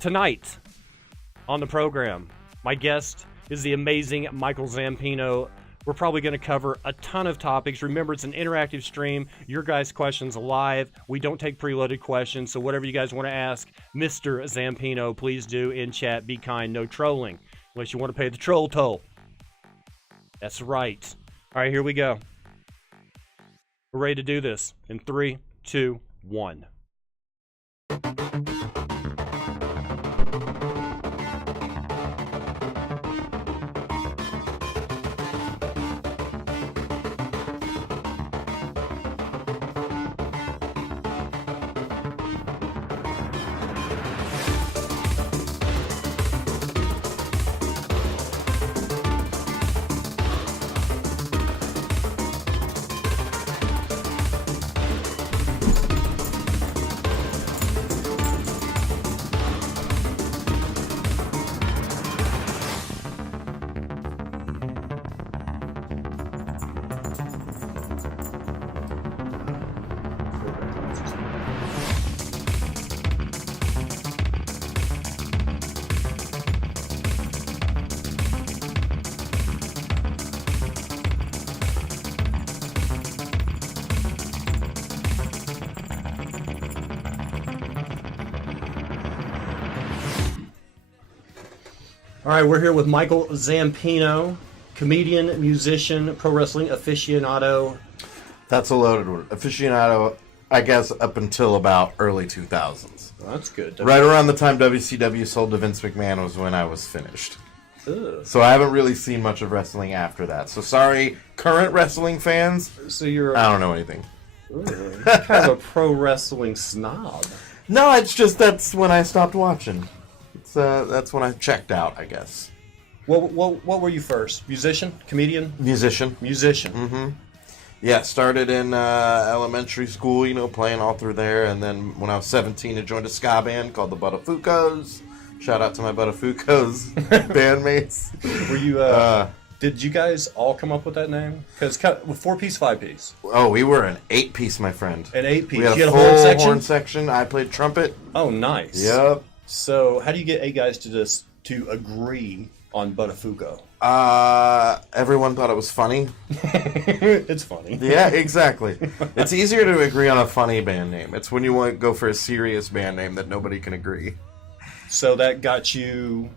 Tonight on the program, my guest is the amazing Michael Zampino. We're probably going to cover a ton of topics. Remember, it's an interactive stream. Your guys' questions live. We don't take preloaded questions, so whatever you guys want to ask Mr. Zampino, please do in chat. Be kind, no trolling, unless you want to pay the troll toll. That's right. All right, here we go. We're ready to do this in 3, 2, 1. All right, we're here with Michael Zampino, comedian, musician, pro wrestling aficionado. That's a loaded word. Aficionado, I guess, up until about early 2000s. Well, that's good. Right around the time WCW sold to Vince McMahon was when I was finished. Ugh. So I haven't really seen much of wrestling after that. So sorry, current wrestling fans. So you're I don't know anything. you're kind of a pro wrestling snob. No, it's just that's when I stopped watching. That's when I checked out, I guess. What were you first? Musician? Comedian? Musician. Musician. Mm-hmm. Yeah, started in elementary school, playing all through there. And then when I was 17, I joined a ska band called the Buttafuoco's. Shout out to my Buttafuoco's bandmates. Were you, did you guys all come up with that name? Because with 4-piece, 5-piece. Oh, we were an 8-piece, my friend. An 8-piece. We had you a had full a horn section? horn section. I played trumpet. Oh, nice. Yep. So, how do you get 8 guys to agree on Buttafuoco? Everyone thought it was funny. It's funny. Yeah, exactly. It's easier to agree on a funny band name. It's when you want to go for a serious band name that nobody can agree. So that got you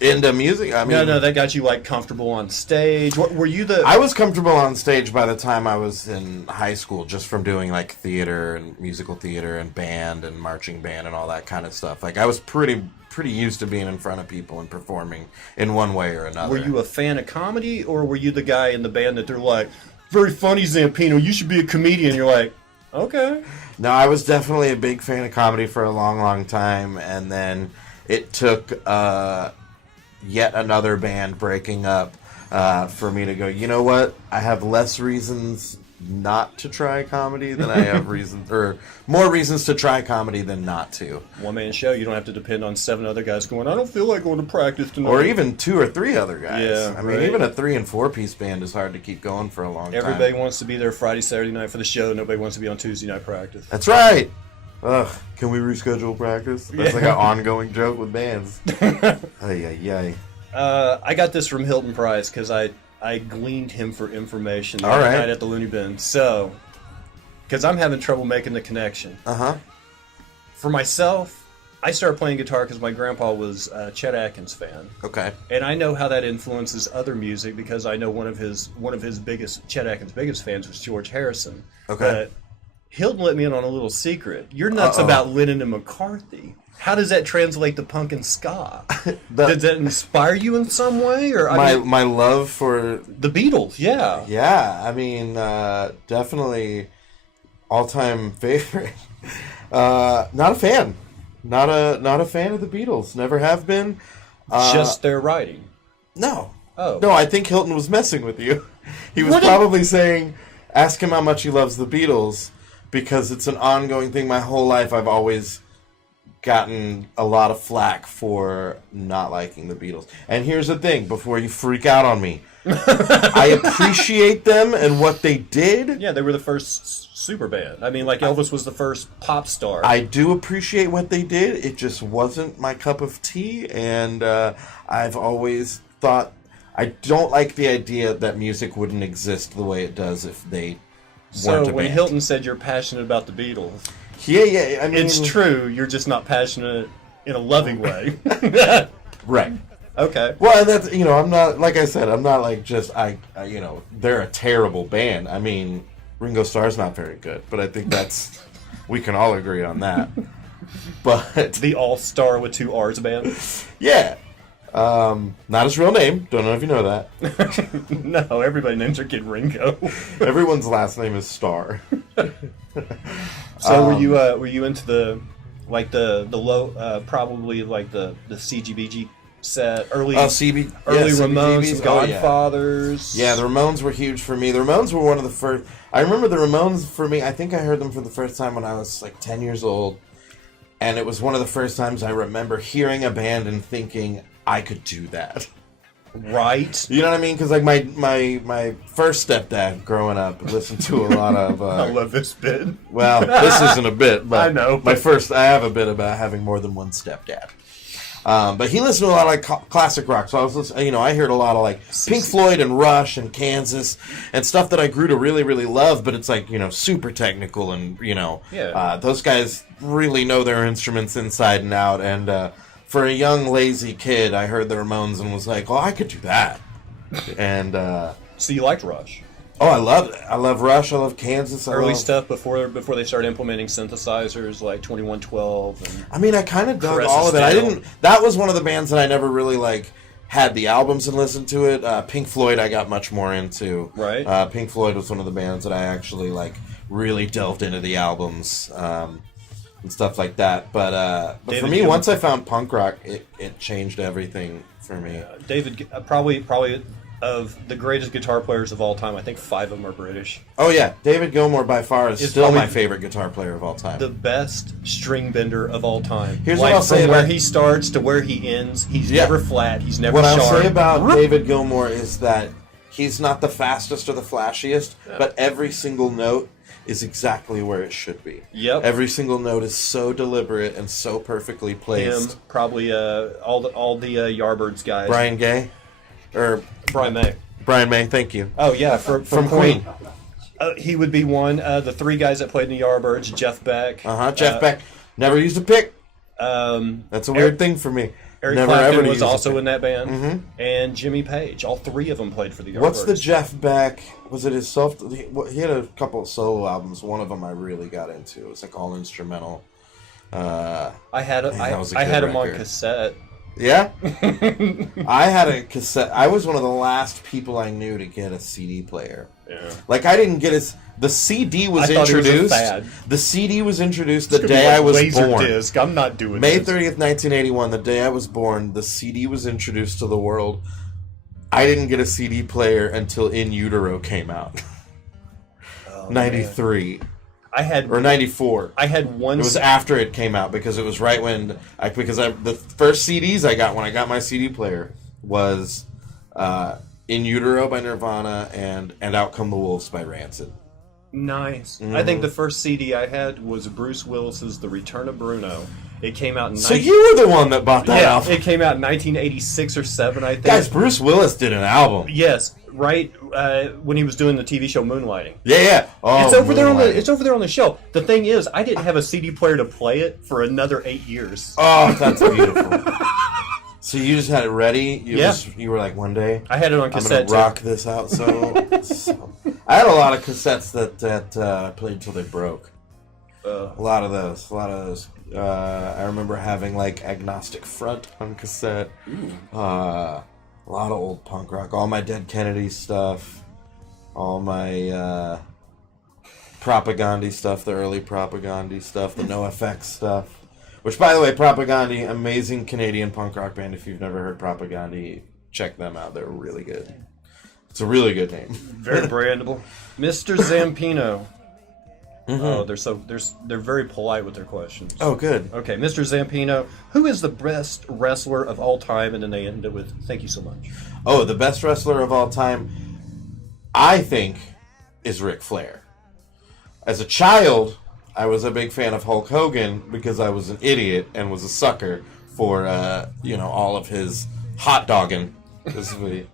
into music? I mean, no, that got you like comfortable on stage. Were you the? I was comfortable on stage by the time I was in high school, just from doing like theater and musical theater and band and marching band and all that kind of stuff. Like I was pretty used to being in front of people and performing in one way or another. Were you a fan of comedy, or were you the guy in the band that they're like, very funny, Zampino, you should be a comedian? You're like, okay. No, I was definitely a big fan of comedy for a long, long time, and then it took yet another band breaking up for me to go, you know what? I have less reasons not to try comedy than I have reasons, or more reasons to try comedy than not to. One-man show, you don't have to depend on 7 other guys going, I don't feel like going to practice tonight. Or even 2 or 3 other guys. Yeah, I mean, even a 3 and 4-piece band is hard to keep going for a long time. Everybody wants to be there Friday, Saturday night for the show. Nobody wants to be on Tuesday night practice. That's right. Ugh, can we reschedule practice? That's like an ongoing joke with bands. Ay. I got this from Hilton Price because I gleaned him for information the other night at the Looney Bin. So, because I'm having trouble making the connection. Uh-huh. For myself, I started playing guitar because my grandpa was a Chet Atkins fan. Okay. And I know how that influences other music because I know one of his biggest, Chet Atkins' biggest fans was George Harrison. Okay. But Hilton let me in on a little secret. You're nuts about Lennon and McCarthy. How does that translate to punk and ska? Does that inspire you in some way, or my love for the Beatles? Yeah, yeah. I mean, definitely all-time favorite. Not a fan. Not a fan of the Beatles. Never have been. Just their writing. No. Oh. No, I think Hilton was messing with you. He was probably saying, ask him how much he loves the Beatles, because it's an ongoing thing. My whole life I've always gotten a lot of flack for not liking the Beatles. And here's the thing, before you freak out on me, I appreciate them and what they did. Yeah, they were the first super band. I mean, like Elvis was the first pop star. I do appreciate what they did. It just wasn't my cup of tea, and I've always thought I don't like the idea that music wouldn't exist the way it does if they weren't a when band. Hilton said you're passionate about the Beatles, Yeah, I mean... it's true, you're just not passionate in a loving way. Right. Okay. Well, and that's, I'm not, like I said, I'm not like just, they're a terrible band. I mean, Ringo Starr's not very good, but I think we can all agree on that. But... The all-star with 2 R's band? Yeah. Not his real name. Don't know if you know that. No, everybody names their kid Ringo. Everyone's last name is Starr. So were you into the low, probably like the CGBG set, early CB, early yeah, Ramones, CBGBs. Godfathers? Yeah, the Ramones were huge for me. The Ramones were one of the first. I remember the Ramones for me. I think I heard them for the first time when I was like 10 years old, and it was one of the first times I remember hearing a band and thinking I could do that. Right. You know what I mean? Because like my first stepdad growing up listened to a lot of. I love this bit. Well, this isn't a bit, but I know. I have a bit about having more than one stepdad. But he listened to a lot of like classic rock, so I was listening, I heard a lot of like Pink Floyd and Rush and Kansas and stuff that I grew to really, really love. But it's like super technical and those guys really know their instruments inside and out. And for a young lazy kid, I heard the Ramones and was like, "Oh, I could do that." And So you liked Rush? oh, I love it. I love Rush. I love Kansas. Early stuff before they started implementing synthesizers like 2112 and I mean, I kind of dug Caress all of it. Down. I didn't. That was one of the bands that I never really like had the albums and listened to it. Pink Floyd, I got much more into. Right. Pink Floyd was one of the bands that I actually like really delved into the albums and stuff like that. But for David me, Gilmour. once I found punk rock, it changed everything for me. David, probably of the greatest guitar players of all time, I think 5 of them are British. Oh yeah, David Gilmour by far is Is still probably my favorite guitar player of all time. The best string bender of all time. Here's like what I'll say from where about- he starts to where he ends, he's Yeah. never flat, he's never What sharp. I'll say about David Gilmour is that he's not the fastest or the flashiest, but every single note is exactly where it should be. Yep. Every single note is so deliberate and so perfectly Him, placed. probably all the Yardbirds guys. Brian Gay? Or Brian May. Brian May, thank you. Oh yeah, From Queen. He would be one. The 3 guys that played in the Yardbirds: Jeff Beck. Jeff Beck. Never used a pick. Um, That's a weird thing for me. Eric Never Clapton ever was used a also pick. in that band, Mhm. and Jimmy Page. All 3 of them played for the Yardbirds. What's the Jeff Beck? Was it his self? He had a couple of solo albums. One of them I really got into. It was like all instrumental. I had that was a I good had him on record. cassette. Yeah? I had a cassette. I was one of the last people I knew to get a CD player. Yeah. Like, I didn't get the CD was I thought it was a introduced. fad. The CD was introduced the day I was born. Disc. I'm not doing May this. 30th, 1981, the day I was born, the CD was introduced to the world. I didn't get a CD player until In Utero came out. Oh, 93. I had Or 94. I had one. It was after it came out because it was right when the first CDs I got when I got my CD player was In Utero by Nirvana and Out Come the Wolves by Rancid. Nice. Mm-hmm. I think the first CD I had was Bruce Willis's The Return of Bruno. It came out in So you were the one that bought that album. it came out in 1986 or 7, I think. Guys, Bruce Willis did an album. Yes, right when he was doing the TV show Moonlighting. Yeah. Oh, It's over there on Moonlight. it's over there on the shelf. The thing is, I didn't have a CD player to play it for another 8 years. Oh, that's beautiful. So you just had it ready? Yeah. You were like, one day, I had it on I'm cassette going to rock this out. So I had a lot of cassettes that I played till they broke. A lot of those. I remember having like Agnostic Front on cassette. A lot of old punk rock. All my Dead Kennedy stuff. All my Propagandhi stuff. The early Propagandhi stuff. The NoFX stuff. Which, by the way, Propagandhi, amazing Canadian punk rock band. If you've never heard Propagandhi, check them out. They're really good. It's a really good name. Very brandable. Mr. Zampino. Oh, they're very polite with their questions. Oh, good. Okay, Mr. Zampino, who is the best wrestler of all time? And then they end it with, thank you so much. Oh, the best wrestler of all time, I think, is Ric Flair. As a child, I was a big fan of Hulk Hogan because I was an idiot and was a sucker for, all of his hot dogging, as we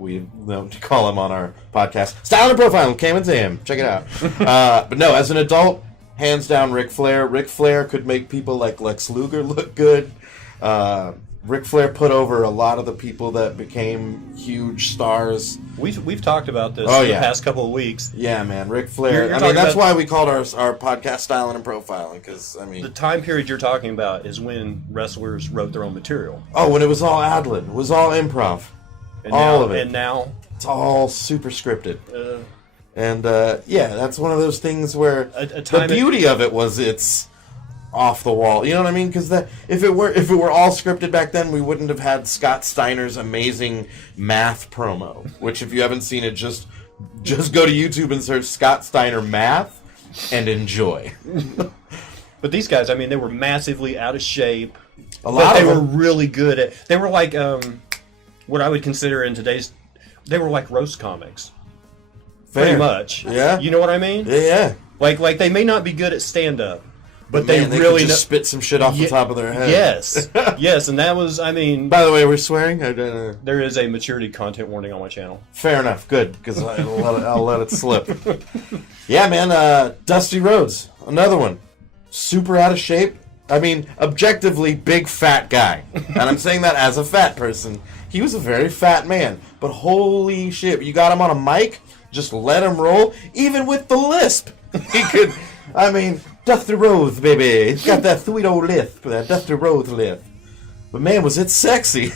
call him on our podcast. Style and Profile, came and him. Check it out. But no, as an adult, hands down Ric Flair. Ric Flair could make people like Lex Luger look good. Ric Flair put over a lot of the people that became huge stars. We've talked about this in the past couple of weeks. Yeah, man, Ric Flair. You're that's why we called our podcast Styling and Profiling, because, the time period you're talking about is when wrestlers wrote their own material. Oh, when it was all ad-lib. It was all improv. And all of it. And now? It's all super scripted. That's one of those things where the beauty of it was it's off the wall. You know what I mean? Because if it were all scripted back then, we wouldn't have had Scott Steiner's amazing math promo. Which, if you haven't seen it, just go to YouTube and search Scott Steiner math and enjoy. But these guys, they were massively out of shape. They were really good at. They were like what I would consider in today's. They were like roast comics. Fair. Pretty much. Yeah. You know what I mean? Yeah. Like they may not be good at stand up. But they really really could just spit some shit off the top of their head. Yes, yes, and that was, By the way, we're swearing? There is a maturity content warning on my channel. Fair enough, good, because I'll let it slip. Yeah, man, Dusty Rhodes, another one. Super out of shape. Objectively, big fat guy. And I'm saying that as a fat person. He was a very fat man. But holy shit, you got him on a mic, just let him roll, even with the lisp. He could, Dusty Rhodes, baby. He's got that sweet old lisp, that Dusty Rhodes lisp. But man, was it sexy.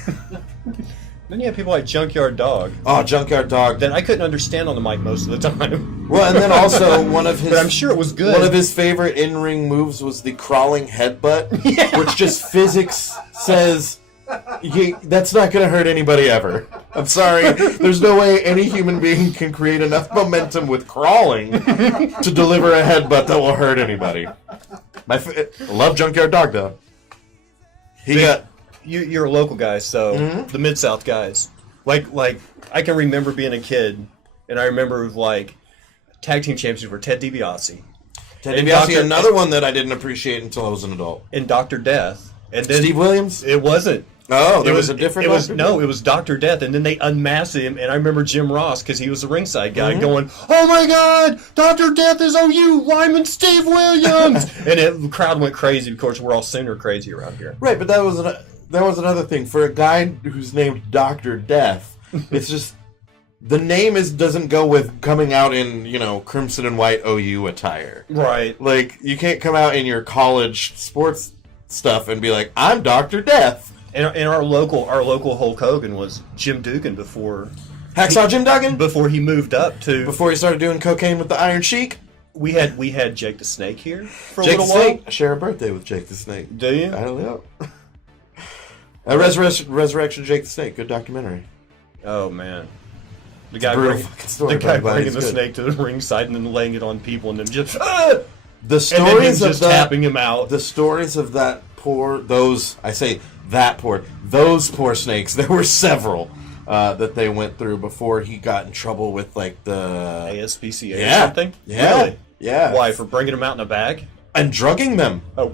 Then you have people like Junkyard Dog. Oh, Junkyard Dog. That I couldn't understand on the mic most of the time. Well, and then also one of his... But I'm sure it was good. One of his favorite in-ring moves was the crawling headbutt, which just physics says... that's not going to hurt anybody ever. I'm sorry. There's no way any human being can create enough momentum with crawling to deliver a headbutt that will hurt anybody. I love Junkyard Dog, though. You're a local guy, so the Mid-South guys. Like I can remember being a kid, and I remember tag team champions were Ted DiBiase. Ted DiBiase, another one that I didn't appreciate until I was an adult. And Dr. Death. And then Steve Williams? It wasn't. Oh, there was a different Dr. No, it was Dr. Death, and then they unmasked him, and I remember Jim Ross, because he was the ringside guy, going, "Oh my God, Dr. Death is OU, Lyman Steve Williams!" And the crowd went crazy. Of course, we're all sooner crazy around here. Right, but that was another thing. For a guy who's named Dr. Death, it's just... The name doesn't go with coming out in, crimson and white OU attire. Right. You can't come out in your college sports stuff and be like, "I'm Dr. Death." And our local Hulk Hogan was Jim Dugan before... Hacksaw Jim Duggan? Before he moved up to... Before he started doing cocaine with the Iron Sheik? We had Jake the Snake here for a Jake little the while. Snake? I share a birthday with Jake the Snake. Do you? I don't know. Resurrection of Jake the Snake. Good documentary. Oh, man. The guy bringing the snake to the ringside and then laying it on people and then just... The stories of tapping him out. The stories of those poor snakes, there were several that they went through before he got in trouble with the ASPCA or something? Yeah. Really? Yeah. Why, for bringing them out in a bag? And drugging them. Oh.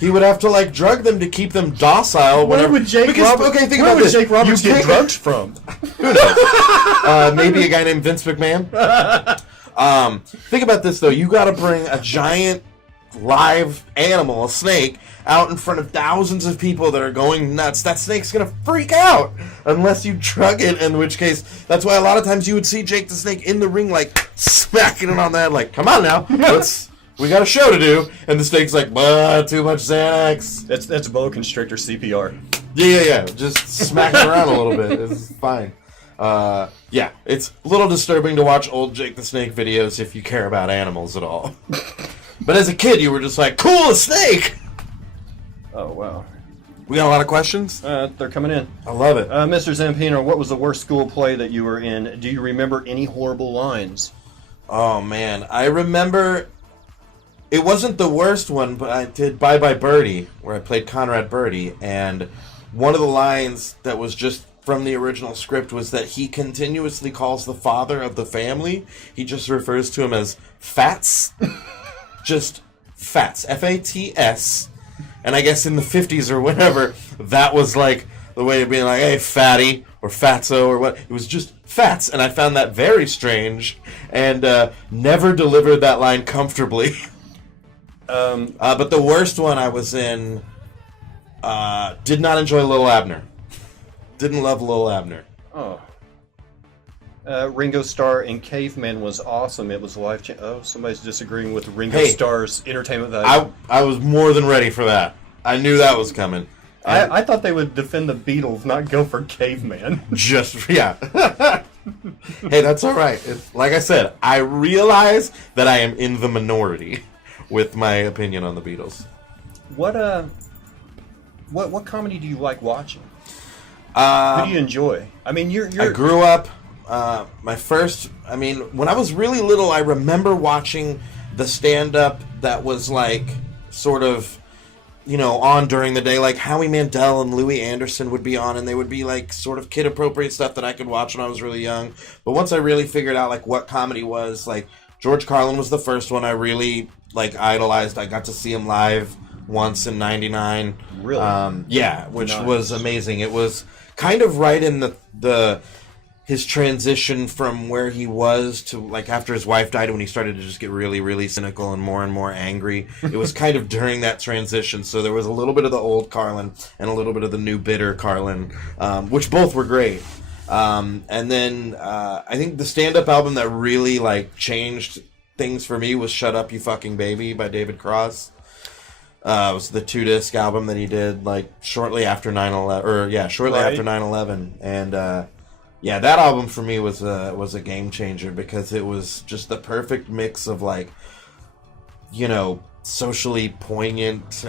He would have to drug them to keep them docile. Where would Jake Roberts get drugs from? Who knows? Maybe a guy named Vince McMahon. Think about this though. You got to bring a giant live animal, a snake, out in front of thousands of people that are going nuts. That snake's gonna freak out unless you drug it. In which case, that's why a lot of times you would see Jake the Snake in the ring, smacking it on the head, "Come on now, we got a show to do." And the snake's like, "Too much Xanax." That's boa constrictor CPR. Yeah. Just smack it around a little bit. It's fine. It's a little disturbing to watch old Jake the Snake videos if you care about animals at all. But as a kid, you were just like, "Cool, a snake!" Oh, wow. We got a lot of questions? They're coming in. I love it. Mr. Zampino, what was the worst school play that you were in? Do you remember any horrible lines? Oh, man. I remember It wasn't the worst one, but I did Bye Bye Birdie, where I played Conrad Birdie, and one of the lines that was just from the original script was that he continuously calls the father of the family. He just refers to him as Fats. Just Fats. F-A-T-S. And I guess in the 50s or whatever, that was like the way of being like, hey, fatty, or fatso, or what. It was just Fats, and I found that very strange, and never delivered that line comfortably. But the worst one I was in, did not enjoy Lil Abner. Didn't love Lil Abner. Oh. Ringo Starr in Caveman was awesome. It was life-changing. Oh, somebody's disagreeing with Ringo Starr's entertainment value. I was more than ready for that. I knew that was coming. I thought they would defend the Beatles, not go for Caveman. Yeah. Hey, that's all right. Like I said, I realize that I am in the minority with my opinion on the Beatles. What comedy do you like watching? Who do you enjoy? I mean, I grew up. When I was really little, I remember watching the stand-up that was like sort of, on during the day, like Howie Mandel and Louis Anderson would be on, and they would be like sort of kid-appropriate stuff that I could watch when I was really young. But once I really figured out like what comedy was, like George Carlin was the first one I really like idolized. I got to see him live once in '99. Really? Yeah, which was amazing. It was kind of right in his transition from where he was to like after his wife died, when he started to just get really, really cynical and more angry. It was kind of during that transition, so there was a little bit of the old Carlin and a little bit of the new bitter Carlin, which both were great. And then I think the stand-up album that really like changed things for me was "Shut Up You Fucking Baby" by David Cross. It was the 2-disc album that he did like shortly after 9/11, after 9/11, and yeah, that album for me was a game changer because it was just the perfect mix of like, socially poignant,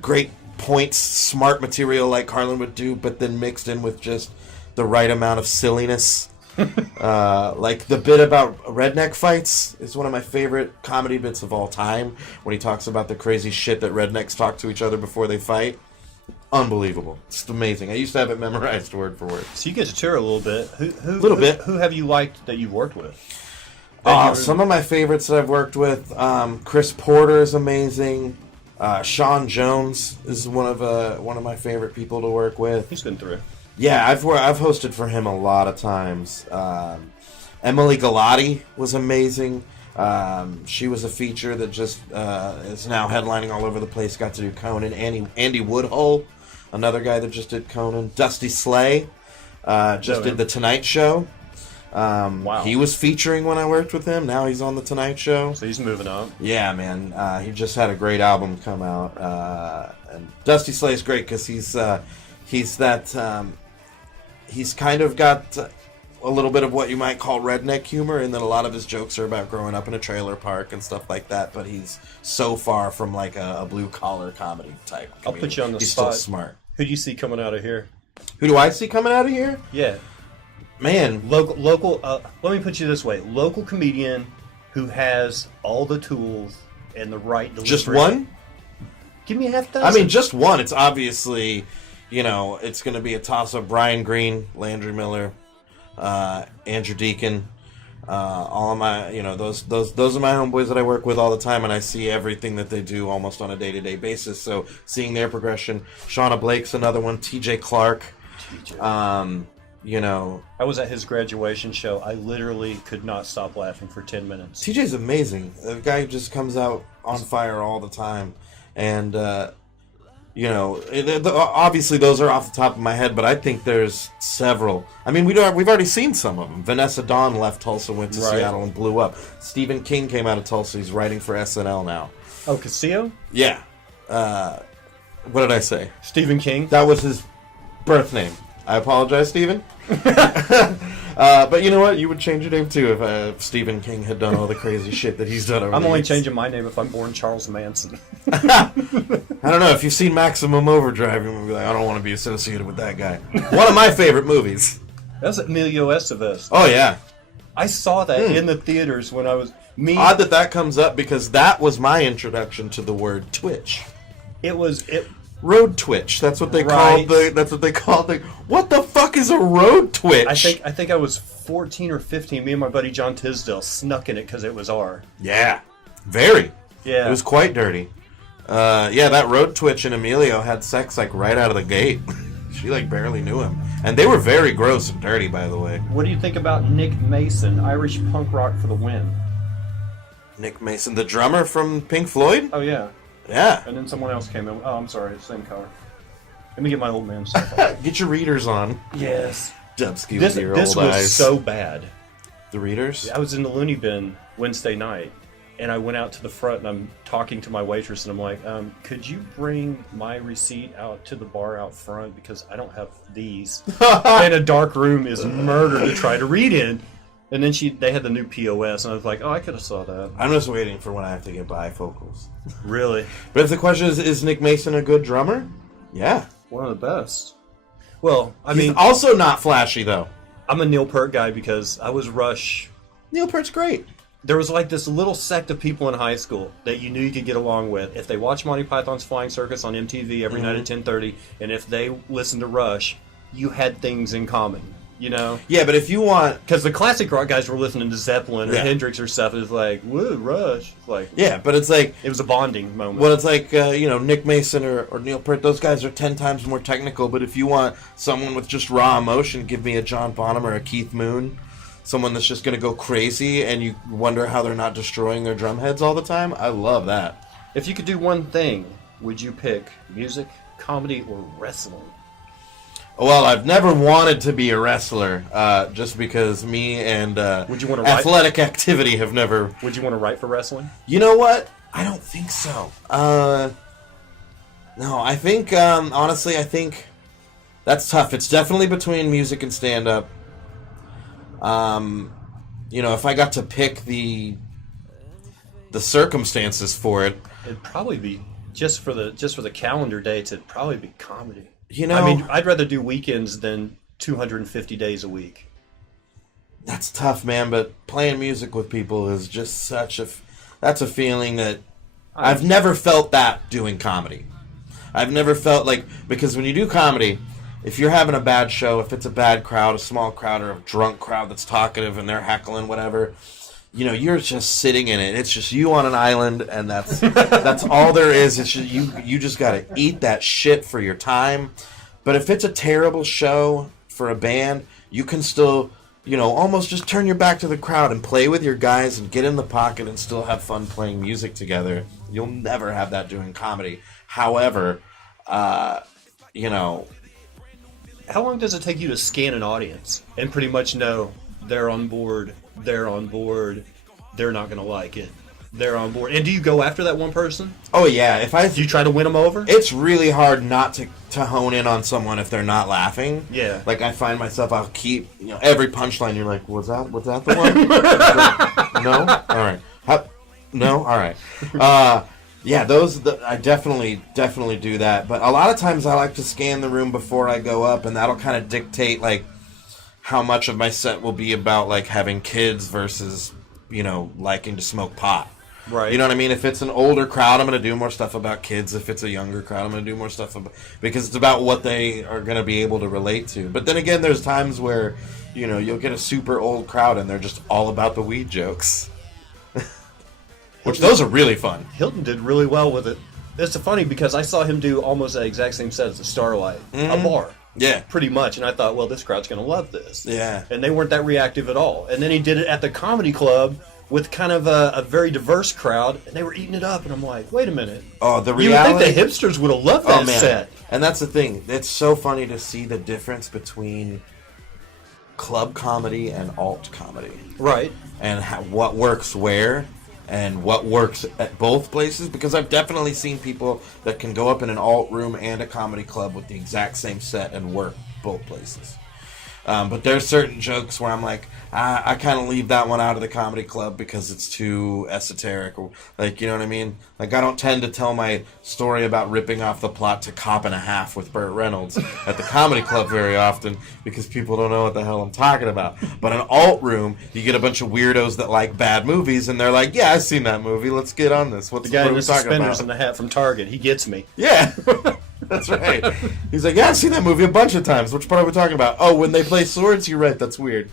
great points, smart material like Carlin would do, but then mixed in with just the right amount of silliness. Like the bit about redneck fights is one of my favorite comedy bits of all time, when he talks about the crazy shit that rednecks talk to each other before they fight. Unbelievable. It's amazing. I used to have it memorized word for word. So you get to tour a little bit. Who have you liked that you've worked with? Some of my favorites that I've worked with, Chris Porter is amazing. Sean Jones is one of my favorite people to work with. He's been through. Yeah, I've hosted for him a lot of times. Emily Galati was amazing. She was a feature that just is now headlining all over the place. Got to do Conan. Andy Woodhull, another guy that just did Conan. Dusty Slay did The Tonight Show. Wow. He was featuring when I worked with him. Now he's on The Tonight Show. So he's moving up. Yeah, man. He just had a great album come out. And Dusty Slay is great because he's kind of got a little bit of what you might call redneck humor, and then a lot of his jokes are about growing up in a trailer park and stuff like that, but he's so far from like a blue-collar comedy type comedian. I'll put you on the he's spot. Still smart. Who do you see coming out of here? Who do I see coming out of here? Yeah. Man. Local, let me put you this way. Local comedian who has all the tools and the right delivery. Just one? Give me a half dozen. I mean, just one. It's obviously, it's going to be a toss-up. Brian Green, Landry Miller, Andrew Deacon, all of my, those are my homeboys that I work with all the time, and I see everything that they do almost on a day-to-day basis. So seeing their progression, Shauna Blake's another one, TJ Clark. I was at his graduation show. I literally could not stop laughing for 10 minutes. TJ's amazing. The guy just comes out on fire all the time, and obviously those are off the top of my head, but I think there's several. I mean, we've already seen some of them. Vanessa Dawn left Tulsa, went to Seattle, and blew up. Stephen King came out of Tulsa. He's writing for SNL now. Oh, Castillo? Yeah. What did I say? Stephen King? That was his birth name. I apologize, Stephen. But you know what? You would change your name too if Stephen King had done all the crazy shit that he's done over I'm the only years. changing my name if I'm born Charles Manson. I don't know. If you've seen Maximum Overdrive, you're going to be like, I don't want to be associated with that guy. One of my favorite movies. That's Emilio Estevez. Oh, yeah. I saw that in the theaters when I was... Odd that comes up because that was my introduction to the word Twitch. Road Twitch. That's what they called the. What the fuck is a road Twitch? I think I was 14 or 15. Me and my buddy John Tisdale snuck in it because it was R. Yeah, very. Yeah, it was quite dirty. That road Twitch and Emilio had sex like right out of the gate. She like barely knew him, and they were very gross and dirty, by the way. What do you think about Nick Mason, Irish punk rock for the win? Nick Mason, the drummer from Pink Floyd? Oh yeah. Yeah. And then someone else came in. Oh, I'm sorry, same color. Let me get my old man stuff on. Get your readers on. Yes. Dubsky with your old eyes. This was so bad. The readers? I was in the loony bin Wednesday night, and I went out to the front, and I'm talking to my waitress, and I'm like, could you bring my receipt out to the bar out front, because I don't have these. And a dark room is murder to try to read in. And then they had the new POS, and I was like, oh, I could have saw that. I'm just waiting for when I have to get bifocals. Really? But if the question is Nick Mason a good drummer? Yeah. One of the best. Well, He's also not flashy, though. I'm a Neil Peart guy because I was Rush. Neil Peart's great. There was like this little sect of people in high school that you knew you could get along with. If they watched Monty Python's Flying Circus on MTV every night at 10:30, and if they listened to Rush, you had things in common. You know? Yeah, but if you want... Because the classic rock guys were listening to Zeppelin or Hendrix or stuff. It was like, woo, Rush. Like, yeah, but it's like... It was a bonding moment. Well, it's like, Nick Mason or Neil Peart, those guys are 10 times more technical, but if you want someone with just raw emotion, give me a John Bonham or a Keith Moon. Someone that's just going to go crazy and you wonder how they're not destroying their drum heads all the time. I love that. If you could do one thing, would you pick music, comedy, or wrestling? Well, I've never wanted to be a wrestler, just because me and would you want to athletic activity have never... Would you want to write for wrestling? You know what? I don't think so. No, I think, honestly, I think that's tough. It's definitely between music and stand-up. If I got to pick the circumstances for it... It'd probably be, just for the calendar dates, it'd probably be comedy. I'd rather do weekends than 250 days a week. That's tough, man, but playing music with people is just that's a feeling that I've never felt that doing comedy. I've never felt like, because when you do comedy, if you're having a bad show, if it's a bad crowd, a small crowd, or a drunk crowd that's talkative and they're heckling, whatever, you're just sitting in it. It's just you on an island, and that's all there is. It's just you just got to eat that shit for your time. But if it's a terrible show for a band, you can still, almost just turn your back to the crowd and play with your guys and get in the pocket and still have fun playing music together. You'll never have that doing comedy. However, How long does it take you to scan an audience and pretty much know they're on board, they're not going to like it, they're on board? And do you go after that one person? Oh, yeah. Do you try to win them over? It's really hard not to hone in on someone if they're not laughing. Yeah. Like, I find myself, I'll keep, every punchline, you're like, was that the one? No? All right. No? All right. Yeah, I definitely do that. But a lot of times I like to scan the room before I go up, and that'll kind of dictate, like, how much of my set will be about, like, having kids versus, liking to smoke pot. Right. You know what I mean? If it's an older crowd, I'm going to do more stuff about kids. If it's a younger crowd, I'm going to do more stuff because it's about what they are going to be able to relate to. But then again, there's times where, you'll get a super old crowd and they're just all about the weed jokes. Which those are really fun. Hilton did really well with it. It's funny because I saw him do almost the exact same set as the Starlight, a bar. Yeah. Pretty much. And I thought, well, this crowd's going to love this. Yeah. And they weren't that reactive at all. And then he did it at the comedy club with kind of a very diverse crowd, and they were eating it up. And I'm like, wait a minute. Oh, the reality. You would think the hipsters would have loved that set. And that's the thing. It's so funny to see the difference between club comedy and alt comedy. Right. And what works where. And what works at both places, because I've definitely seen people that can go up in an alt room and a comedy club with the exact same set and work both places. But there's certain jokes where I'm like, I kind of leave that one out of the comedy club because it's too esoteric. Like, you know what I mean? Like, I don't tend to tell my story about ripping off the plot to Cop and a Half with Burt Reynolds at the comedy club very often because people don't know what the hell I'm talking about. But in alt room, you get a bunch of weirdos that like bad movies, and they're like, yeah, I've seen that movie. Let's get on this. What's the guy in the talking suspenders about? and the hat from Target? He gets me. Yeah. That's right. He's like, yeah, I've seen that movie a bunch of times. Which part are we talking about? Oh, when they play swords? You're right. That's weird.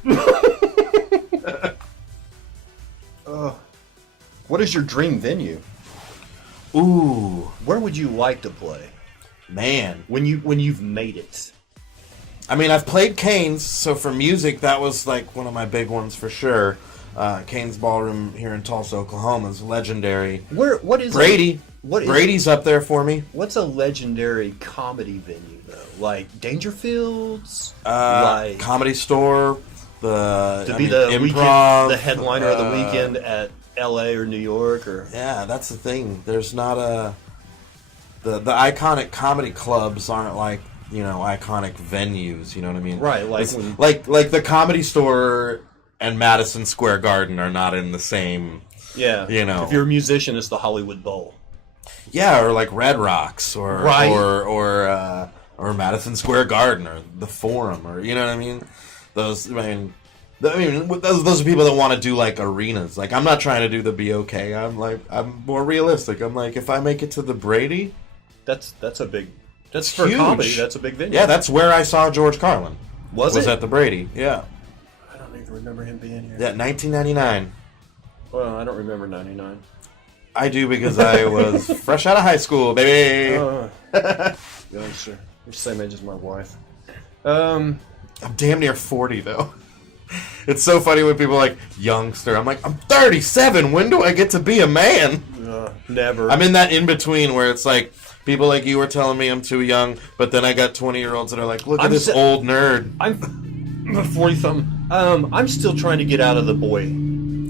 What is your dream venue? Ooh, Where would you like to play man. when you've made it? I mean, I've played Kane's, so for music, that was like one of my big ones for sure. Kane's Ballroom here in Tulsa, Oklahoma is legendary. What is Brady? What is Brady's up there for me. What's a legendary comedy venue though? Like Dangerfields? Comedy Store. To be mean, the improv, weekend, the headliner of the weekend at L.A. or New York, or yeah, that's the thing. There's not the iconic comedy clubs aren't like, you know, iconic venues. You know what I mean? right? Like like the Comedy Store and Madison Square Garden are not in the same. yeah, you know. if you're a musician, it's the Hollywood Bowl. Yeah, or like Red Rocks, or Right. or Madison Square Garden, or the Forum, or you know what I mean. Those are people that want to do like arenas. Like, I'm not trying to do the BOK. I'm more realistic. I'm like, if I make it to the Brady, That's for huge. comedy. That's a big venue. Yeah, that's where I saw George Carlin. Was it? at the Brady? Yeah, I don't even remember him being here. yeah, 1999. Well, I don't remember '99. I do because I was fresh out of high school, baby. Yeah, sure. You're the same age as my wife. I'm damn near 40 though. It's so funny when people are like, youngster. I'm like, I'm 37. When do I get to be a man? Never. I'm in that in between where it's like, people like you were telling me I'm too young, but then I got 20-year-olds that are like, look at this old nerd. I'm 40-something. I'm still trying to get out of the boy.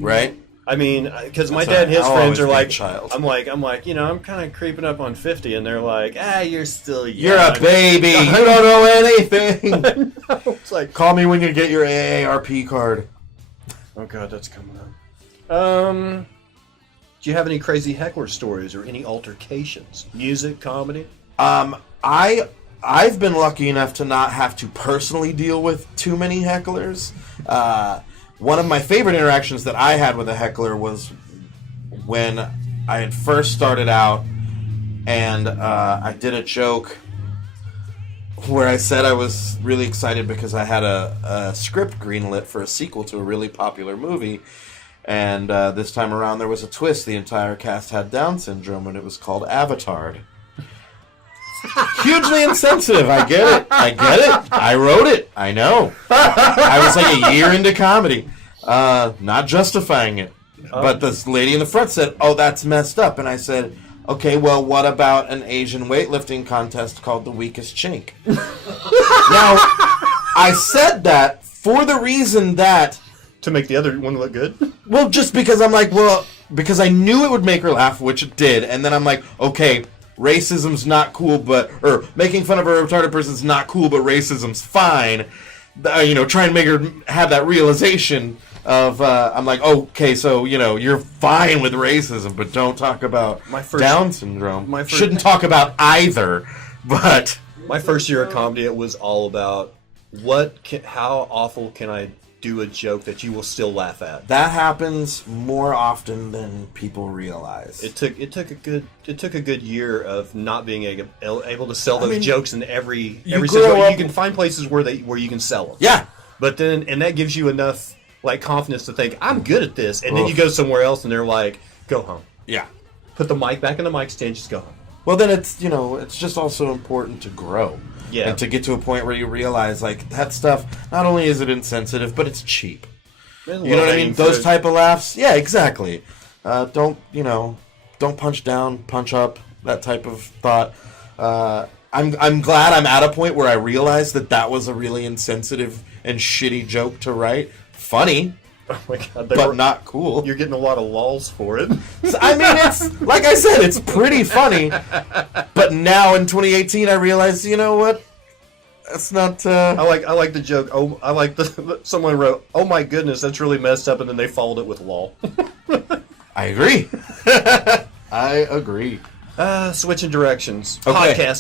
Right? I mean, because my That's dad and his I'll friends always are be a like, child. I'm like, you know, I'm kind of creeping up on 50, and they're like, you're still young. You're a baby. You don't know anything. It's like, Call me when you get your AARP card. oh god, that's coming up. Do you have any crazy heckler stories or any altercations? Music, comedy? I've been lucky enough to not have to personally deal with too many hecklers. One of my favorite interactions that I had with a heckler was when I had first started out, and I did a joke where I said I was really excited because I had a script greenlit for a sequel to a really popular movie, and this time around there was a twist. The entire cast had Down syndrome, and it was called Avatar. Hugely insensitive. I get it. I wrote it. I know. I was like a year into comedy. Not justifying it. But this lady in the front said, oh, that's messed up. And I said, okay, well, what about an Asian weightlifting contest called The Weakest Chink? Now, I said that for the reason that... To make the other one look good? Well, just because I'm like, well, because I knew it would make her laugh, which it did. And then I'm like, okay... Racism's not cool, or making fun of a retarded person's not cool, but racism's fine. Try and make her have that realization of, I'm like, okay, so, you're fine with racism, but don't talk about Down syndrome. Shouldn't talk about either, but... My first year of comedy, it was all about how awful can I do a joke that you will still laugh at. That happens more often than people realize. It took a good year of not being able to sell those jokes in every situation. You can find places where you can sell them. Yeah, but then that gives you enough like confidence to think I'm good at this, and then you go somewhere else and they're like, go home. Yeah, put the mic back in the mic stand, just go home. Well, then it's just also important to grow. Yeah. And to get to a point where you realize, like, that stuff, not only is it insensitive, but it's cheap. You know what I mean? Those type of laughs. Yeah, exactly. Don't punch down, punch up, that type of thought. I'm glad I'm at a point where I realize that was a really insensitive and shitty joke to write. Funny. Oh my god, but not cool. You're getting a lot of lulls for it. I mean, it's like I said, it's pretty funny. But now in 2018, I realize, you know what? That's not. I like the joke. Oh, I like the someone wrote, "Oh my goodness, that's really messed up," and then they followed it with "lol." I agree. I agree. Switching directions. Okay.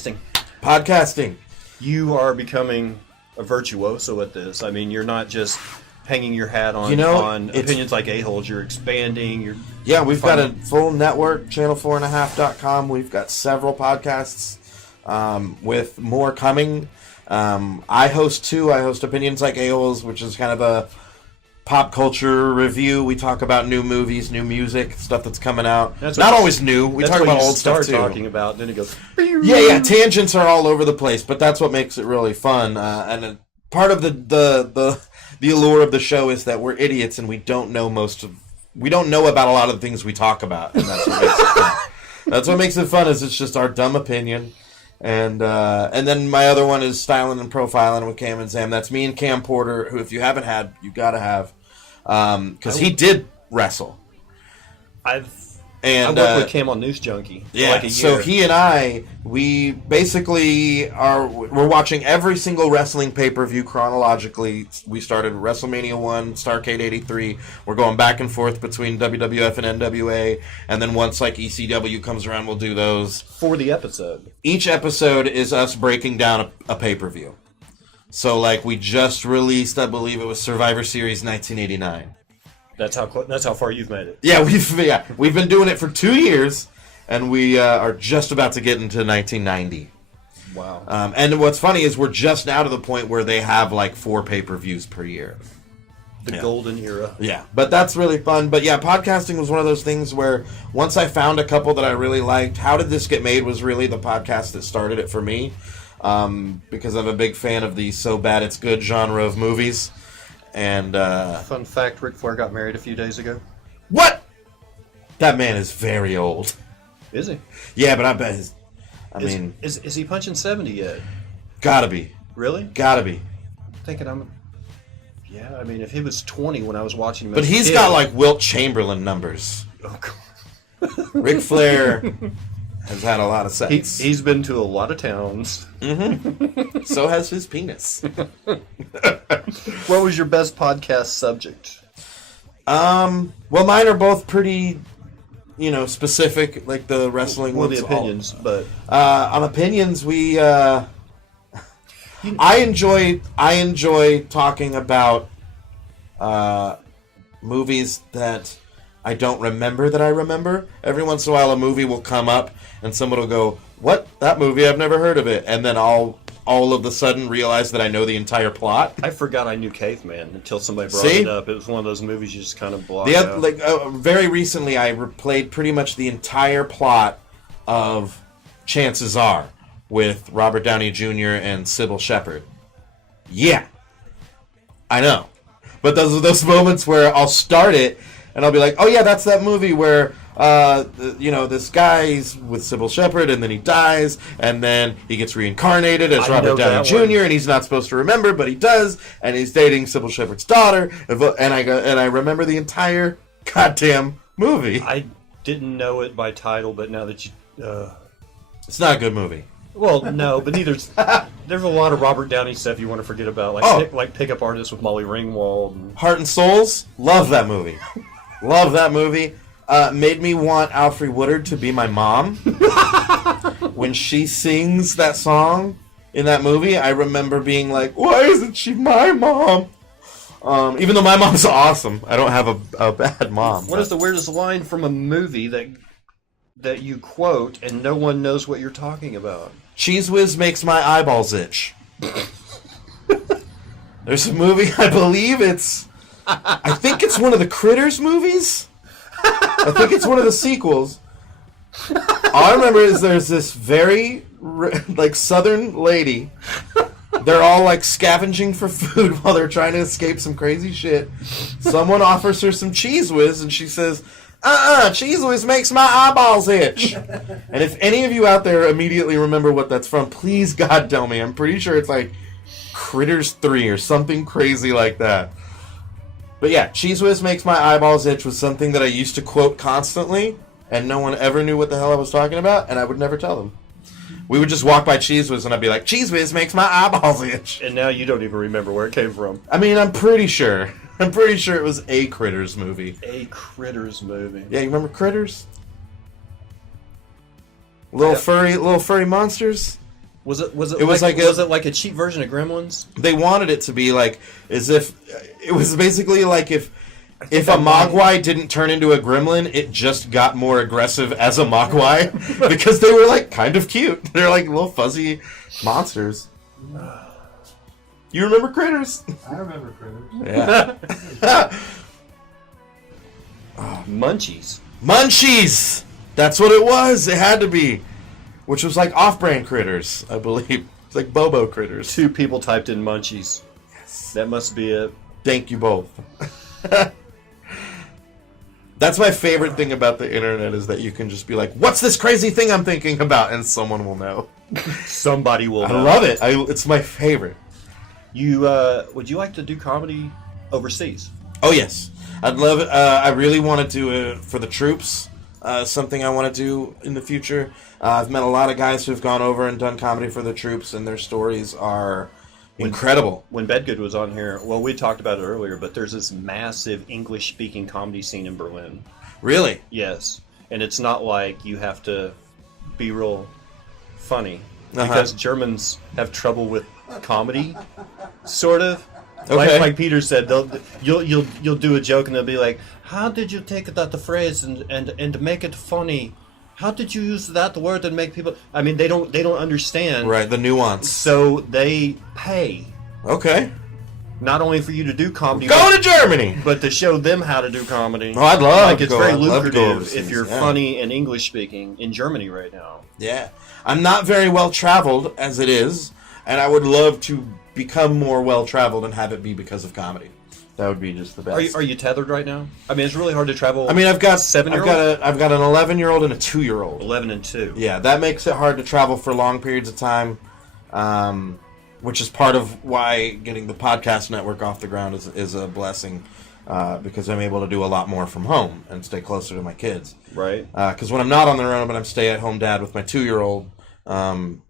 Podcasting. You are becoming a virtuoso at this. I mean, you're not just hanging your hat on, on opinions like a-holes. You're expanding. We've got a full network, channel4.5.com. We've got several podcasts with more coming. I host two. I host Opinions Like A-holes, which is kind of a pop culture review. We talk about new movies, new music, stuff that's coming out. Not always new. We talk about old stuff too. Talking about, then it goes. Yeah. Tangents are all over the place, but that's what makes it really fun. And part of the allure of the show is that we're idiots and we don't know about a lot of the things we talk about, and that's what makes it fun. That's what makes it fun. Is it's just our dumb opinion. And then my other one is Styling and Profiling with Cam and Sam. That's me and Cam Porter, who if you haven't had, you gotta have. Because he did wrestle. I worked with Cam on News Junkie for like a year. So he and we basically we're watching every single wrestling pay-per-view chronologically. We started WrestleMania 1, Starrcade 83. We're going back and forth between WWF and NWA. And then once like ECW comes around, we'll do those. For the episode. Each episode is us breaking down a pay-per-view. So, like, we just released, I believe it was Survivor Series 1989. That's how far you've made it. Yeah, we've been doing it for 2 years, and we are just about to get into 1990. Wow. And what's funny is we're just now to the point where they have, like, 4 pay-per-views per year. The golden era. Yeah, but that's really fun. But, yeah, podcasting was one of those things where once I found a couple that I really liked, How Did This Get Made was really the podcast that started it for me. Because I'm a big fan of the so bad it's good genre of movies. And fun fact, Ric Flair got married a few days ago. What? That man is very old. Is he? Yeah, but I bet is he punching 70 yet? Gotta be. Really? Gotta be. Yeah, I mean, if he was 20 when I was watching him, but he's got like Wilt Chamberlain numbers. Oh God. Ric Flair has had a lot of sex. He's been to a lot of towns. Mm-hmm. So has his penis. What was your best podcast subject? Well, mine are both pretty, specific, like the wrestling ones. The opinions, but on opinions, I enjoy talking about movies that I don't remember that I remember. Every once in a while, a movie will come up, and someone will go, "What? That movie? I've never heard of it." And then I'll all of a sudden realize that I know the entire plot. I forgot I knew Caveman until somebody brought it up. It was one of those movies you just kind of block out. Very recently, I replayed pretty much the entire plot of Chances Are with Robert Downey Jr. and Sybil Shepherd. Yeah, I know. But those are those moments where I'll start it, and I'll be like, oh yeah, that's that movie where, this guy's with Sybil Shepherd, and then he dies, and then he gets reincarnated as Robert Downey Jr., and he's not supposed to remember, but he does, and he's dating Sybil Shepherd's daughter, and I remember the entire goddamn movie. I didn't know it by title, but now that you... It's not a good movie. Well, no, but there's a lot of Robert Downey stuff you want to forget about, like Pickup Artist with Molly Ringwald. And... Heart and Souls, love that movie. Love that movie. Made me want Alfre Woodard to be my mom. When she sings that song in that movie, I remember being like, why isn't she my mom? Even though my mom's awesome. I don't have a bad mom. What is the weirdest line from a movie that you quote and no one knows what you're talking about? Cheese Whiz makes my eyeballs itch. There's a movie, I think it's one of the Critters movies. I think it's one of the sequels. All I remember is there's this very, southern lady. They're all, scavenging for food while they're trying to escape some crazy shit. Someone offers her some Cheese Whiz, and she says, Cheese Whiz makes my eyeballs itch. And if any of you out there immediately remember what that's from, please, God, tell me. I'm pretty sure it's, Critters 3 or something crazy like that. But yeah, Cheese Whiz makes my eyeballs itch was something that I used to quote constantly, and no one ever knew what the hell I was talking about, and I would never tell them. We would just walk by Cheese Whiz, and I'd be like, Cheese Whiz makes my eyeballs itch. And now you don't even remember where it came from. I mean, I'm pretty sure it was a Critters movie. A Critters movie. Yeah, you remember Critters? Little furry monsters. Was it was like a cheap version of Gremlins? They wanted it to be like as if it was basically like if a Mogwai didn't turn into a gremlin, it just got more aggressive as a Mogwai because they were like kind of cute. They're like little fuzzy monsters. You remember Critters? I remember Critters. Yeah. Munchies. Munchies! That's what it was. It had to be. Which was like off-brand Critters, I believe. It's like Bobo Critters. 2 people typed in Munchies. Yes. That must be it. Thank you both. That's my favorite thing about the internet is that you can just be like, what's this crazy thing I'm thinking about? And someone will know. Somebody will know. I love it. It's my favorite. You would you like to do comedy overseas? Oh, yes. I'd love it. I really want to do it for the troops. Something I want to do in the future. I've met a lot of guys who've gone over and done comedy for the troops, and their stories are incredible. When Bedgood was on here, well, we talked about it earlier, but there's this massive English-speaking comedy scene in Berlin. Really? Yes. And it's not like you have to be real funny. Because Germans have trouble with comedy, sort of. Okay. Like Peter said, you'll do a joke and they'll be like, "How did you take that phrase and make it funny? How did you use that word and make people?" I mean, they don't understand. Right, the nuance. So they pay Okay. not only for you to do comedy, Go to Germany! but to show them how to do comedy. Oh, I'd love Like to it's go. very I'd love to go lucrative overseas, if you're yeah. funny and English speaking in Germany right now. Yeah. I'm not very well traveled as it is, and I would love to become more well traveled and have it be because of comedy. That would be just the best. Are you tethered right now? I mean, it's really hard to travel. I mean, I've got 7-year-old? I've got an 11-year-old and a 2-year-old. 11 and 2. Yeah, that makes it hard to travel for long periods of time, which is part of why getting the podcast network off the ground is a blessing, because I'm able to do a lot more from home and stay closer to my kids. Right. Because when I'm not on the road, but I'm stay-at-home dad with my 2-year-old,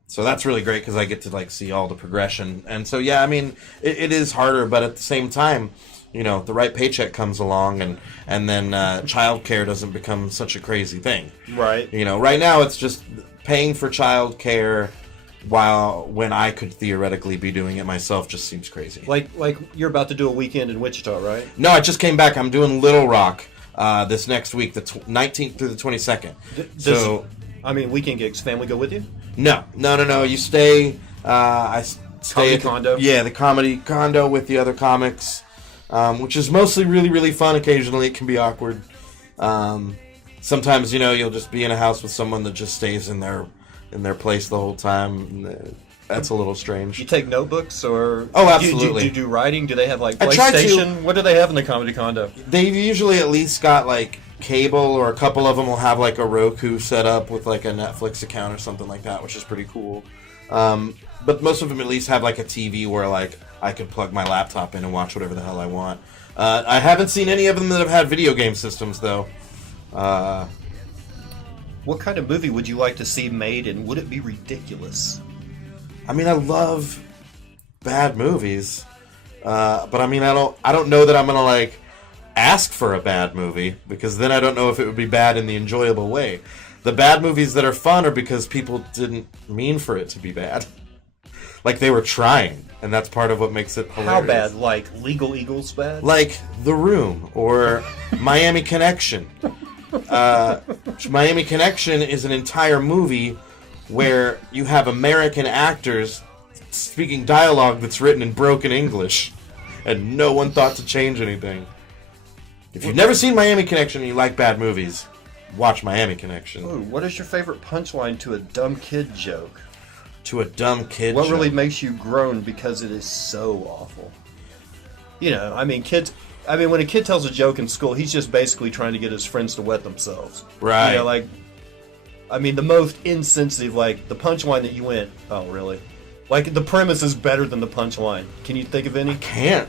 so that's really great because I get to like see all the progression. And so yeah, I mean, it is harder, but at the same time, you know, the right paycheck comes along, and then childcare doesn't become such a crazy thing. Right. You know, right now it's just paying for childcare when I could theoretically be doing it myself just seems crazy. Like you're about to do a weekend in Wichita, right? No, I just came back. I'm doing Little Rock this next week, the 19th through the 22nd. I mean, weekend gigs. Family go with you? No. You stay. I stay at condo. Yeah, the comedy condo with the other comics, which is mostly really, really fun. Occasionally, it can be awkward. Sometimes, you know, you'll just be in a house with someone that just stays in their place the whole time. That's a little strange. You take notebooks, or absolutely. Do you do writing? Do they have like I try to. PlayStation? What do they have in the comedy condo? They've usually at least got like cable, or a couple of them will have like a Roku set up with like a Netflix account or something like that, which is pretty cool. But most of them at least have like a TV where like I can plug my laptop in and watch whatever the hell I want. I haven't seen any of them that have had video game systems though. What kind of movie would you like to see made, and would it be ridiculous? I mean, I love bad movies, but I mean, I don't know that I'm gonna like ask for a bad movie, because then I don't know if it would be bad in the enjoyable way. The bad movies that are fun are because people didn't mean for it to be bad. Like they were trying, and that's part of what makes it hilarious. How bad? Like Legal Eagles bad? Like The Room or Miami Connection. Miami Connection is an entire movie where you have American actors speaking dialogue that's written in broken English, and no one thought to change anything. If you've never seen Miami Connection and you like bad movies, watch Miami Connection. Ooh, what is your favorite punchline to a dumb kid joke? To a dumb kid What joke. really makes you groan because it is so awful? You know, I mean, when a kid tells a joke in school, he's just basically trying to get his friends to wet themselves. Right. You know, like, I mean, the most insensitive, like, the punchline that you went, oh, really? Like, the premise is better than the punchline. Can you think of any? I can't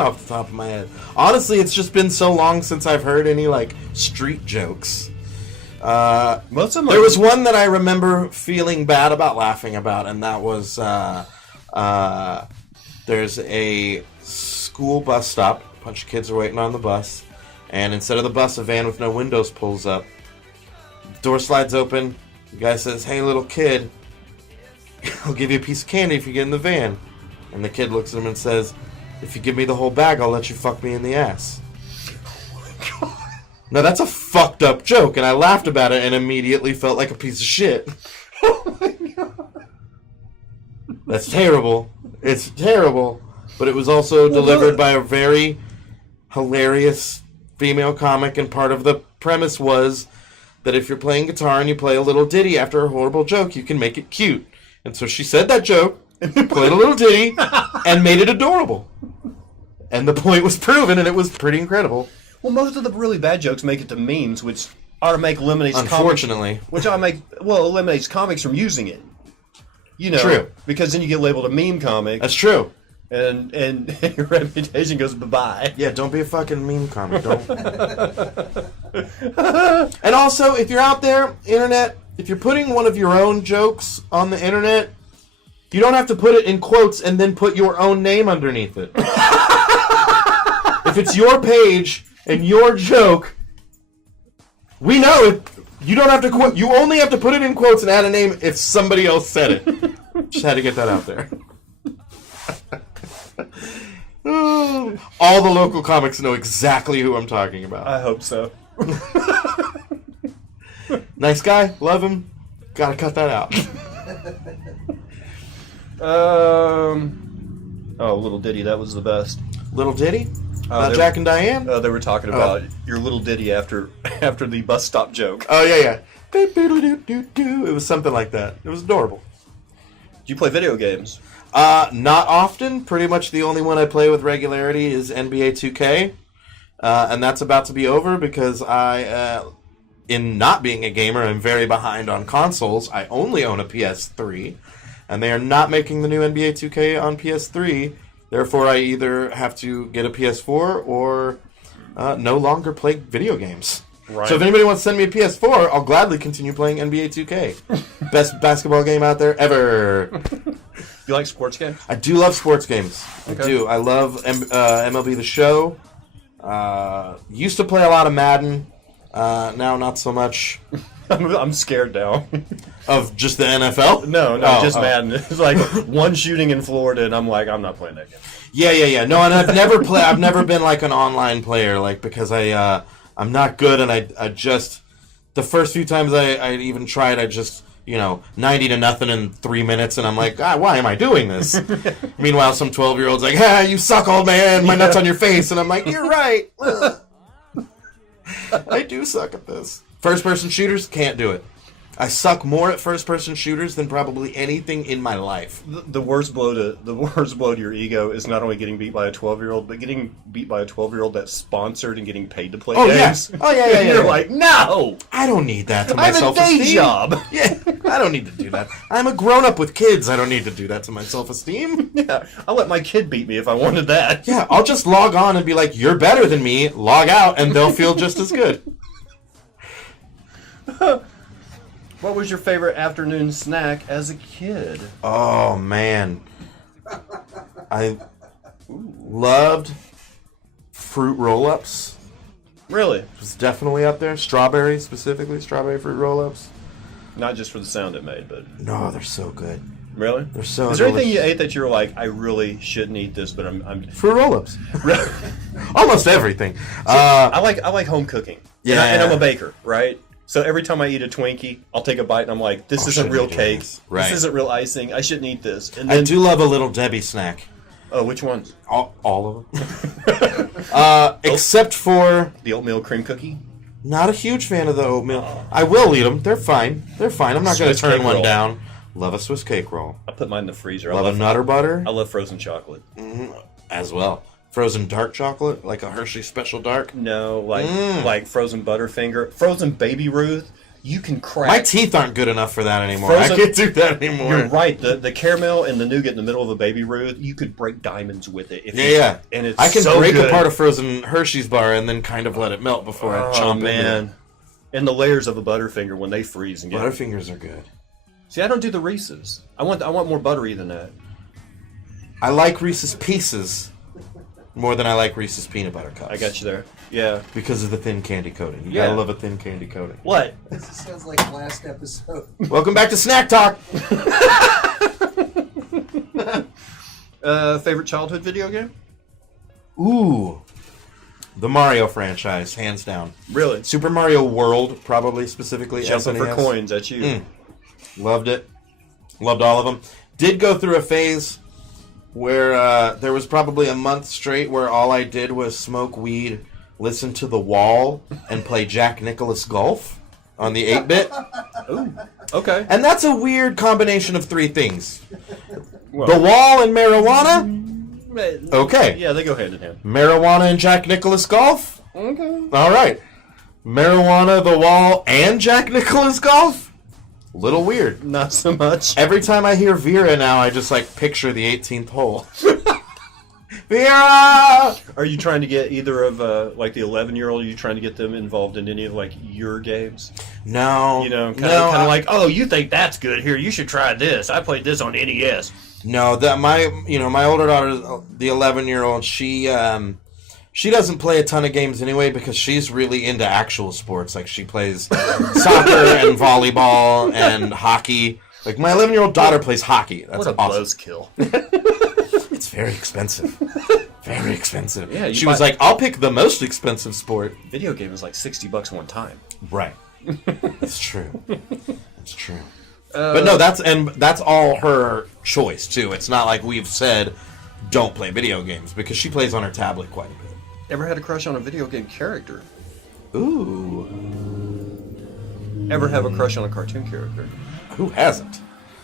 off the top of my head. Honestly, it's just been so long since I've heard any, like, street jokes. Most of them There was one that I remember feeling bad about laughing about, and that was there's a school bus stop. A bunch of kids are waiting on the bus, and instead of the bus, a van with no windows pulls up. Door slides open. The guy says, "Hey, little kid, I'll give you a piece of candy if you get in the van." And the kid looks at him and says, "If you give me the whole bag, I'll let you fuck me in the ass." Oh my God. Now that's a fucked up joke, and I laughed about it and immediately felt like a piece of shit. Oh my God. That's terrible. It's terrible. But it was also delivered by a very hilarious female comic, and part of the premise was that if you're playing guitar and you play a little ditty after a horrible joke, you can make it cute. And so she said that joke, played a little ditty, and made it adorable. And the point was proven, and it was pretty incredible. Well, most of the really bad jokes make it to memes, which ought to make eliminates Unfortunately. comics, which eliminates comics from using it. You know, True. Because then you get labeled a meme comic. That's true. And your reputation goes bye-bye. Yeah, don't be a fucking meme comic. Don't. And also, if you're out there, internet, if you're putting one of your own jokes on the internet, you don't have to put it in quotes and then put your own name underneath it. If it's your page and your joke, we know it. You don't have to quote. You only have to put it in quotes and add a name if somebody else said it. Just had to get that out there. All the local comics know exactly who I'm talking about. I hope so. Nice guy, love him. Gotta cut that out. Little ditty, that was the best. Little ditty about Jack and Diane. They were talking about your little ditty after the bus stop joke. Oh yeah. It was something like that. It was adorable. Do you play video games? Not often. Pretty much the only one I play with regularity is NBA 2K. And that's about to be over because I, in not being a gamer, I'm very behind on consoles. I only own a PS3. And they are not making the new NBA 2K on PS3. Therefore, I either have to get a PS4 or no longer play video games. Right. So if anybody wants to send me a PS4, I'll gladly continue playing NBA 2K. Best basketball game out there ever. You like sports games? I do love sports games. Okay. I do. I love MLB The Show. Used to play a lot of Madden. Now not so much. I'm scared now. Of just the NFL? No, just Madden. It's like one shooting in Florida, and I'm like, I'm not playing that game. Yeah. No, and I've never been like an online player, like because I'm not good, and I just the first few times I even tried, I just 90-0 in 3 minutes, and I'm like, why am I doing this? Meanwhile, some 12-year-old's like, you suck, old man, my nut's on your face, and I'm like, you're right. I do suck at this. First-person shooters, can't do it. I suck more at first-person shooters than probably anything in my life. The worst blow to your ego is not only getting beat by a 12-year-old, but getting beat by a 12-year-old that's sponsored and getting paid to play games. Yeah. Oh yeah. You're like, no, I don't need that to my I have a self-esteem. day job. Yeah, I don't need to do that. I'm a grown-up with kids. I don't need to do that to my self-esteem. Yeah, I'll let my kid beat me if I wanted that. Yeah, I'll just log on and be like, you're better than me. Log out, and they'll feel just as good. What was your favorite afternoon snack as a kid? Oh, man. I loved fruit roll-ups. Really? It was definitely up there. Strawberry, specifically. Strawberry fruit roll-ups. Not just for the sound it made, but... No, they're so good. Really? They're so Is there delicious. anything you ate that you were like, I really shouldn't eat this, but I'm... Fruit roll-ups. Almost everything. I like home cooking. Yeah. And I'm a baker, right? So every time I eat a Twinkie, I'll take a bite and I'm like, this isn't real cake. Right. This isn't real icing. I shouldn't eat this. And then, I do love a Little Debbie snack. Oh, which ones? All of them. Except for... The oatmeal cream cookie? Not a huge fan of the oatmeal. I will eat them. They're fine. I'm not going to turn one down. Love a Swiss cake roll. I put mine in the freezer. Love a Nutter Butter. I love frozen chocolate. As well. Frozen dark chocolate, like a Hershey Special Dark. No, like frozen Butterfinger. Frozen Baby Ruth. You can crack... My teeth aren't good enough for that anymore. I can't do that anymore. You're right. The caramel and the nougat in the middle of a Baby Ruth, you could break diamonds with it. Yeah. And it's I can so break good. apart a frozen Hershey's bar and then kind of let it melt before I chomp into it. And the layers of a Butterfinger when they freeze and get. Butterfingers are good. See, I don't do the Reese's. I want more buttery than that. I like Reese's Pieces more than I like Reese's Peanut Butter Cups. I got you there. Yeah. Because of the thin candy coating. You Yeah. gotta love a thin candy coating. What? This sounds like last episode. Welcome back to Snack Talk! Favorite childhood video game? Ooh. The Mario franchise, hands down. Really? Super Mario World, probably specifically. Jumping for SNES. coins, that's you. Loved it. Loved all of them. Did go through a phase where there was probably a month straight where all I did was smoke weed, listen to The Wall, and play Jack Nicklaus Golf on the 8-bit. Ooh. Okay. And that's a weird combination of three things. Well, The Wall and marijuana? Okay. Yeah, they go hand in hand. Marijuana and Jack Nicklaus Golf? Okay. All right. Marijuana, The Wall, and Jack Nicklaus Golf? Little weird. Not so much. Every time I hear Vera now, I just like picture the 18th hole. Vera! Are you trying to get either of like the 11-year-old? Are you trying to get them involved in any of like your games? No. You know, kind no, of like, oh, you think that's good? Here, you should try this. I played this on NES. No, my older daughter, the 11-year-old, she doesn't play a ton of games anyway because she's really into actual sports. Like she plays soccer and volleyball and hockey. Like my 11-year-old daughter plays hockey. That's What a awesome. buzzkill. It's very expensive. Very expensive. Yeah, she was like, I'll pick the most expensive sport. Video game is like $60 one time. Right. It's true. It's true. But no, that's all her choice too. It's not like we've said don't play video games because she plays on her tablet quite a bit. Ever had a crush on a video game character? Ooh. Ever have a crush on a cartoon character? Who hasn't?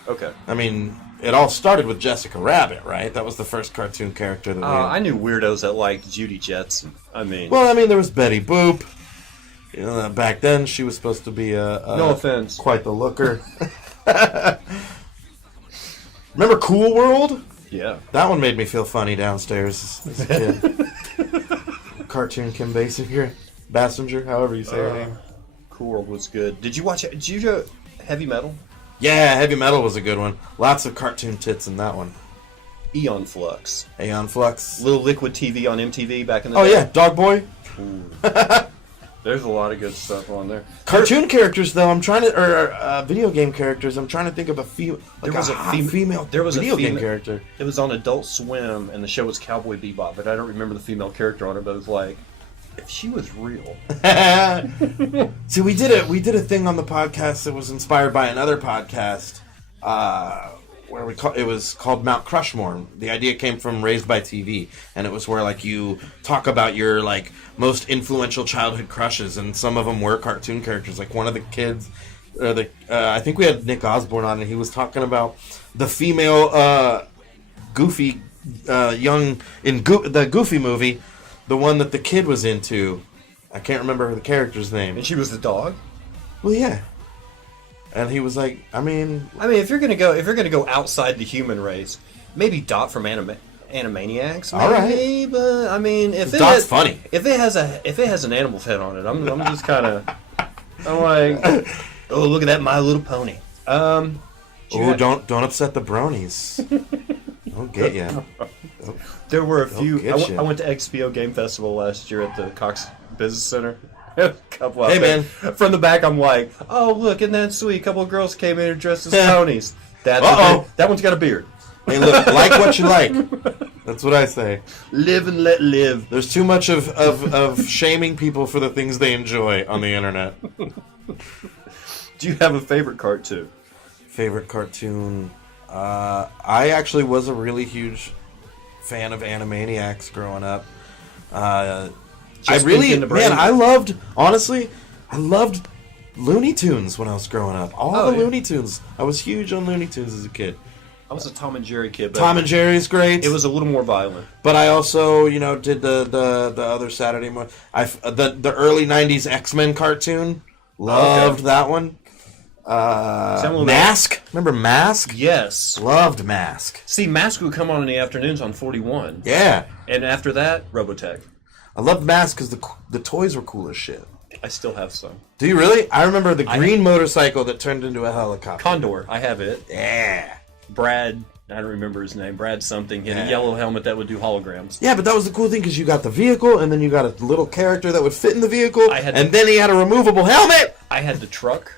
Okay. I mean, it all started with Jessica Rabbit, right? That was the first cartoon character that we... I knew weirdos that liked Judy Jetson. I mean... Well, I mean, there was Betty Boop. You know, back then, she was supposed to be no offense. quite the looker. Remember Cool World? Yeah. That one made me feel funny downstairs as a kid. Cartoon Kim Basinger, however you say her name. Cool World was good. Did you watch Heavy Metal? Yeah, Heavy Metal was a good one. Lots of cartoon tits in that one. Eon Flux. Aeon Flux. Little Liquid TV on MTV back in the Oh day. yeah, Dog Boy. There's a lot of good stuff on there. Cartoon characters, though, video game characters. I'm trying to think of a female female video game character. It was on Adult Swim, and the show was Cowboy Bebop, but I don't remember the female character on it. But it was like, if she was real. See, we did a thing on the podcast that was inspired by another podcast, where it was called Mount Crushmore. The idea came from Raised by TV, and it was where like you talk about your like most influential childhood crushes, and some of them were cartoon characters. Like one of the kids, I think we had Nick Osborne on, and he was talking about the female Goofy young in the Goofy movie, the one that the kid was into. I can't remember the character's name. And she was the dog? Well, yeah. And he was like, I mean, if you're gonna go outside the human race, maybe Dot from Animaniacs. Maybe, all right. But I mean, if it Dot's has, funny. If it has an animal head on it, I'm just kind of, I'm like, oh look at that My Little Pony. Don't upset the bronies. Don't get ya. There were a few. Get I went to XPO Game Festival last year at the Cox Business Center. A couple out Hey, there. man. From the back, I'm like, oh look, isn't that sweet? A couple of girls came in dressed as ponies. That one's got a beard. Hey, look, like what you like. That's what I say. Live and let live. There's too much of shaming people for the things they enjoy on the internet. Do you have a favorite cartoon? Favorite cartoon? I actually was a really huge fan of Animaniacs growing up. I loved Looney Tunes when I was growing up. Looney Tunes. I was huge on Looney Tunes as a kid. I was a Tom and Jerry kid. But Tom and Jerry's great. It was a little more violent. But I also, did the other Saturday morning. The early '90s X-Men cartoon. Loved that one. Mask. Remember Mask? Yes. Loved Mask. See, Mask would come on in the afternoons on 41. Yeah. And after that, Robotech. I loved Mask because the toys were cool as shit. I still have some. Do you really? I remember the green motorcycle that turned into a helicopter. Condor, I have it. Yeah. Brad, I don't remember his name. Brad something. He had a yellow helmet that would do holograms. Yeah, but that was the cool thing because you got the vehicle, and then you got a little character that would fit in the vehicle, and then he had a removable helmet. I had the truck.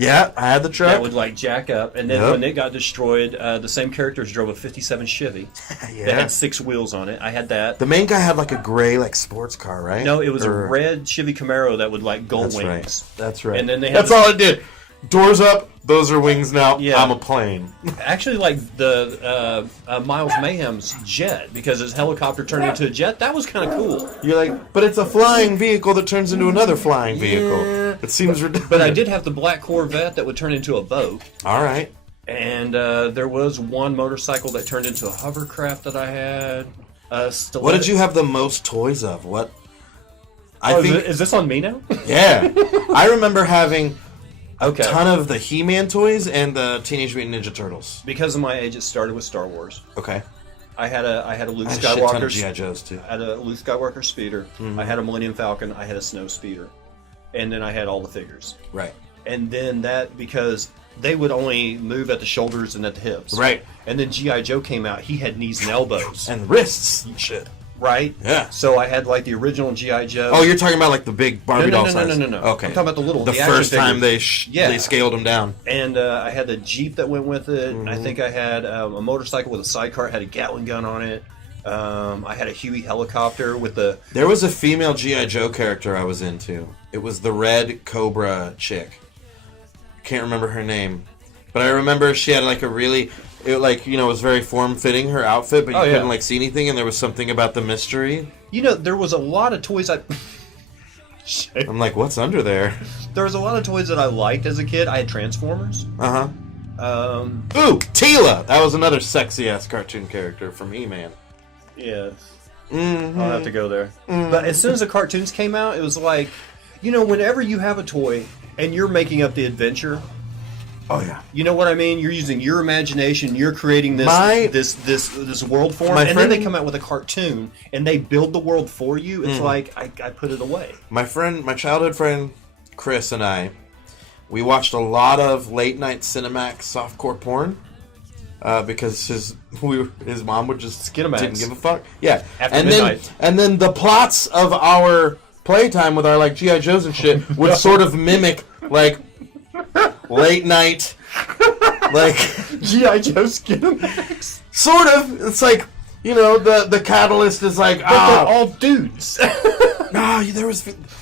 Yeah, I had the truck. That would like jack up, and then when it got destroyed, the same characters drove a '57 Chevy. Yeah. That had 6 wheels on it. I had that. The main guy had like a gray like sports car, right? No, it was a red Chevy Camaro that would like gold wings. Right. That's right. And then they had That's all it did. Doors up. Those are wings now. Yeah. I'm a plane. Actually, like the Miles Mayhem's jet, because his helicopter turned into a jet. That was kind of cool. You're like, but it's a flying vehicle that turns into another flying vehicle. It seems ridiculous. But I did have the black Corvette that would turn into a boat. All right. And there was one motorcycle that turned into a hovercraft that I had. What did you have the most toys of? What? Is this on me now? Yeah. I remember having a Okay. ton of the He-Man toys and the Teenage Mutant Ninja Turtles. Because of my age, it started with Star Wars. Okay. I had a Luke I had a shit ton of Skywalker. G.I. Joes too. I had a Luke Skywalker speeder. I had a Millennium Falcon. I had a Snow speeder, and then I had all the figures. Right. And then because they would only move at the shoulders and at the hips. Right. And then G.I. Joe came out. He had knees and elbows. And wrists and shit. Right? Yeah. So I had like the original G.I. Joe. Oh, you're talking about like the big Barbie doll size? No. Okay. I'm talking about the little. The action first time figures. they scaled them down. And I had the Jeep that went with it. I think I had a motorcycle with a sidecar. It had a Gatling gun on it. I had a Huey helicopter with the... There was a female G.I. Joe character I was into. It was the Red Cobra chick. Can't remember her name. But I remember she had like a really... It was very form-fitting, her outfit, but you couldn't like see anything, and there was something about the mystery. You know, there was a lot of toys I'm like, what's under there? There was a lot of toys that I liked as a kid. I had Transformers. Uh-huh. Ooh, Tila! That was another sexy-ass cartoon character from He-Man. Yeah. Mm-hmm. I'll have to go there. But as soon as the cartoons came out, it was like, whenever you have a toy and you're making up the adventure... Oh yeah. You know what I mean? You're using your imagination. You're creating this world for them, and then they come out with a cartoon and they build the world for you. It's like I put it away. My childhood friend Chris and I, we watched a lot of late night Cinemax softcore porn because his mom would just Skinemax. didn't give a fuck. Yeah, After midnight. And then the plots of our playtime with our like G.I. Joes and shit would sort of mimic like. Late night, like G.I. Joe Skinemax. Sort of. It's like the catalyst is like But they're all dudes.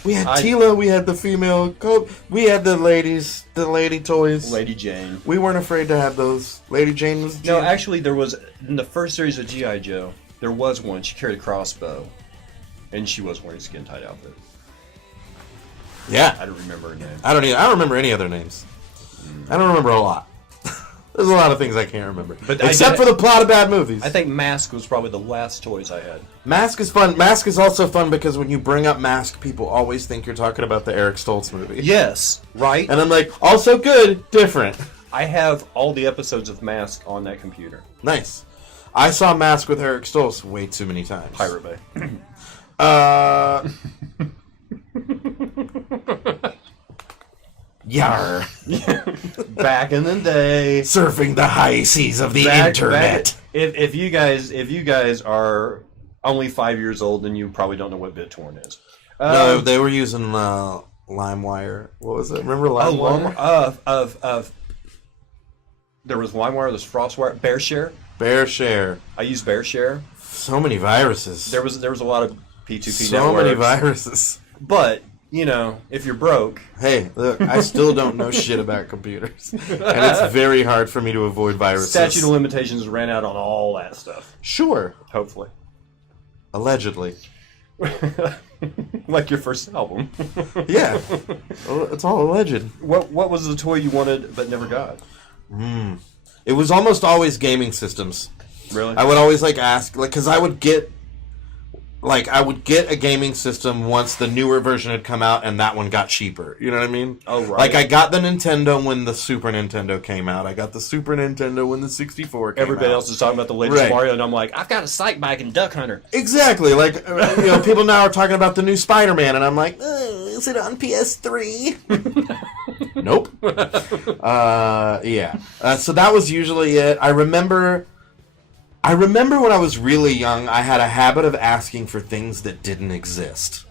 We had Tila, we had the female coat, we had the lady toys. Lady Jane. We weren't afraid to have those. Lady Jane was. No, actually, there was in the first series of G.I. Joe. There was one. She carried a crossbow, and she was wearing a skin tight outfit. Yeah. I don't remember her name. I don't remember any other names. I don't remember a lot. There's a lot of things I can't remember. But except for the plot of bad movies. I think Mask was probably the last toys I had. Mask is fun. Mask is also fun because when you bring up Mask, people always think you're talking about the Eric Stoltz movie. Yes, right? And I'm like, also good, different. I have all the episodes of Mask on that computer. Nice. I saw Mask with Eric Stoltz way too many times. Pirate Bay. Yar. Back in the day, surfing the high seas of the internet. If you guys are only 5 years old, then you probably don't know what BitTorrent is. No, they were using LimeWire. What was it? Remember LimeWire? There was LimeWire. There's FrostWire. BearShare. BearShare. I used BearShare. So many viruses. There was a lot of P2P so networks. Many viruses. But if you're broke... Hey, look, I still don't know shit about computers. And it's very hard for me to avoid viruses. Statute of limitations ran out on all that stuff. Sure. Hopefully. Allegedly. Like your first album. Yeah. It's all alleged. What was the toy you wanted but never got? It was almost always gaming systems. Really? I would always ask, because I would get like, I would get a gaming system once the newer version had come out, and that one got cheaper. You know what I mean? Oh, right. Like, I got the Nintendo when the Super Nintendo came out. I got the Super Nintendo when the 64 came out. Everybody else is talking about the latest Right. Mario, and I'm like, I've got a sight bag in Duck Hunter. Exactly. Like, people now are talking about the new Spider-Man, and I'm like, is it on PS3? Nope. Yeah. So that was usually it. I remember when I was really young, I had a habit of asking for things that didn't exist.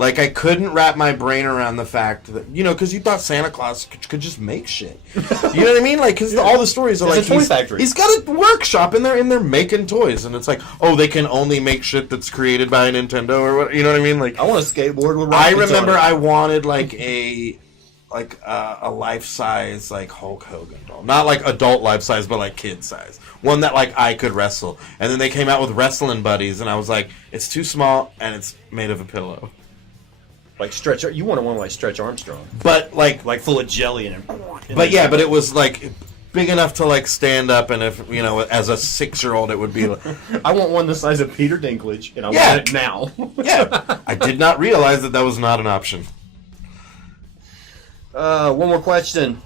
Like, I couldn't wrap my brain around the fact that, because you thought Santa Claus could just make shit. You know what I mean? Like, because all the stories are It's like, a toy factory. He's got a workshop in there making toys. And it's like, oh, they can only make shit that's created by Nintendo or what, you know what I mean? Like, I want a skateboard with I rockets remember on it. I wanted, like, a life-size, like, Hulk Hogan doll. Not, like, adult life-size, but, like, kid-size. One that, like, I could wrestle. And then they came out with Wrestling Buddies, and I was like, it's too small, and it's made of a pillow. Like Stretch, you wanted one like Stretch Armstrong, But, like full of jelly in it. but yeah, but it was, like, big enough to, like, stand up, and if, as a 6-year-old, it would be like... I want one the size of Peter Dinklage, and I Yeah. want it now. Yeah, I did not realize that was not an option. One more question.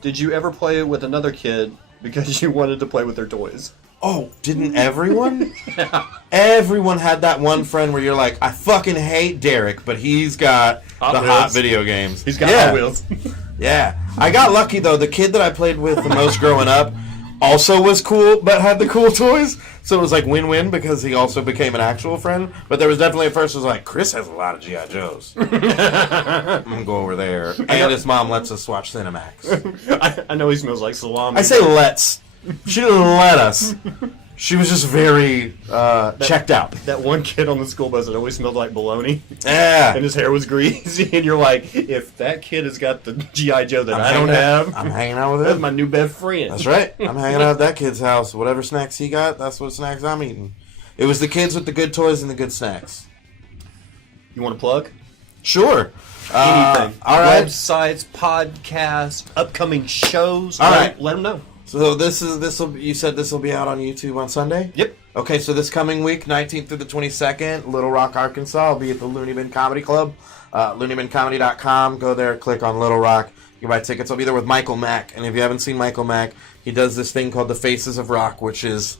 Did you ever play with another kid because you wanted to play with their toys? Oh, didn't everyone? Everyone had that one friend where you're like, I fucking hate Derek, but he's got Hot the Wheels. hot video games. He's got yeah. Hot Wheels. Yeah. I got lucky, though. The kid that I played with the most growing up also was cool, but had the cool toys. So it was like win-win because he also became an actual friend. But there was definitely at first was like, Chris has a lot of G.I. Joes. I'm going to go over there. And his mom lets us watch Cinemax. I know he smells like salami. I say let's. She didn't let us. She was just very checked out. That one kid on the school bus that always smelled like bologna, Yeah. and his hair was greasy, and you're like, if that kid has got the G.I. Joe that I don't have, I'm hanging out with that's him. my new best friend. That's right. I'm hanging out at that kid's house. Whatever snacks he got, that's what snacks I'm eating. It was the kids with the good toys and the good snacks. You want to plug? Sure. Anything. All right. Websites, podcasts, upcoming shows. All right. Let them know. So you said this will be out on YouTube on Sunday? Yep. Okay, so this coming week, 19th through the 22nd, Little Rock, Arkansas. I'll be at the Looney Bin Comedy Club. LooneyBinComedy.com. Go there, click on Little Rock. You can buy tickets. I'll be there with Michael Mack. And if you haven't seen Michael Mack, he does this thing called The Faces of Rock, which is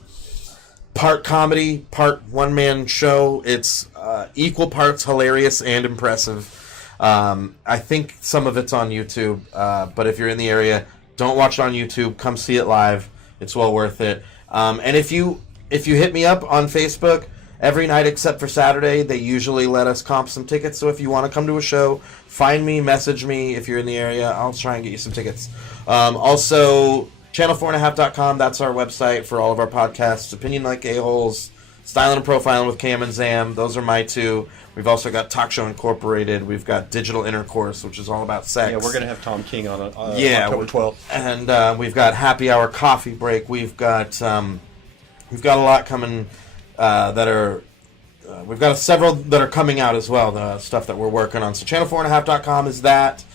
part comedy, part one-man show. It's equal parts hilarious and impressive. I think some of it's on YouTube, but if you're in the area, don't watch it on YouTube. Come see it live. It's well worth it. And if you hit me up on Facebook, every night except for Saturday, they usually let us comp some tickets. So if you want to come to a show, find me, message me if you're in the area. I'll try and get you some tickets. Also, channel4.5.com. That's our website for all of our podcasts. Opinion Like A-Holes, Styling and Profiling with Cam and Zam. Those are my two. We've also got Talk Show Incorporated. We've got Digital Intercourse, which is all about sex. Yeah, we're going to have Tom King on October 12th. And we've got Happy Hour Coffee Break. We've got a lot coming that are... we've got several that are coming out as well, the stuff that we're working on. So channel4.5.com is that.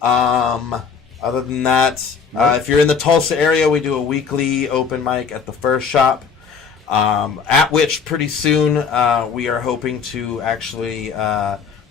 Other than that, if you're in the Tulsa area, we do a weekly open mic at the First Shop. At which pretty soon we are hoping to actually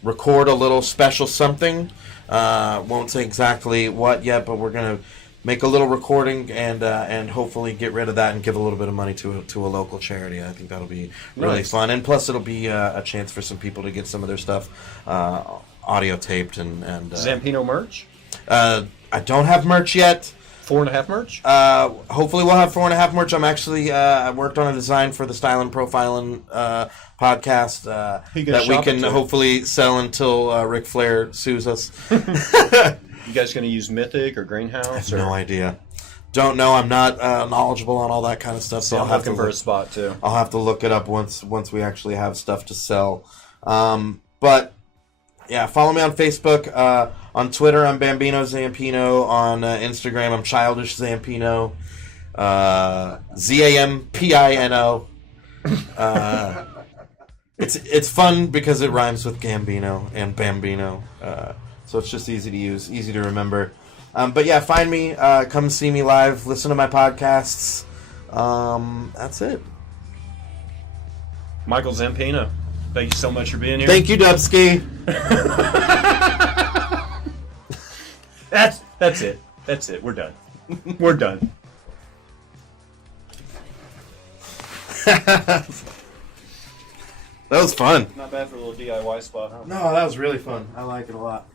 record a little special something. Won't say exactly what yet, but we're gonna make a little recording and hopefully get rid of that and give a little bit of money to a local charity. I think that'll be really Nice. fun, and plus it'll be a chance for some people to get some of their stuff audio taped and Zampino merch? I don't have merch yet. 4.5 merch? Hopefully we'll have 4.5 merch. I'm actually I worked on a design for the Style and Profiling podcast Who you gonna that we shop can it to? hopefully sell until Ric Flair sues us. You guys going to use Mythic or Greenhouse? No idea. Don't know. I'm not knowledgeable on all that kind of stuff, so I'm I'll have to looking for a look, spot too. I'll have to look it up once we actually have stuff to sell. But yeah, follow me on Facebook. On Twitter, I'm Bambino Zampino. On Instagram, I'm Childish Zampino. Zampino. It's fun because it rhymes with Gambino and Bambino. So it's just easy to use, easy to remember. But yeah, find me. Come see me live. Listen to my podcasts. That's it. Michael Zampino. Thank you so much for being here. Thank you, Dubsky. That's it. That's it. We're done. We're done. That was fun. Not bad for a little DIY spot, huh? No, that was really fun. I like it a lot.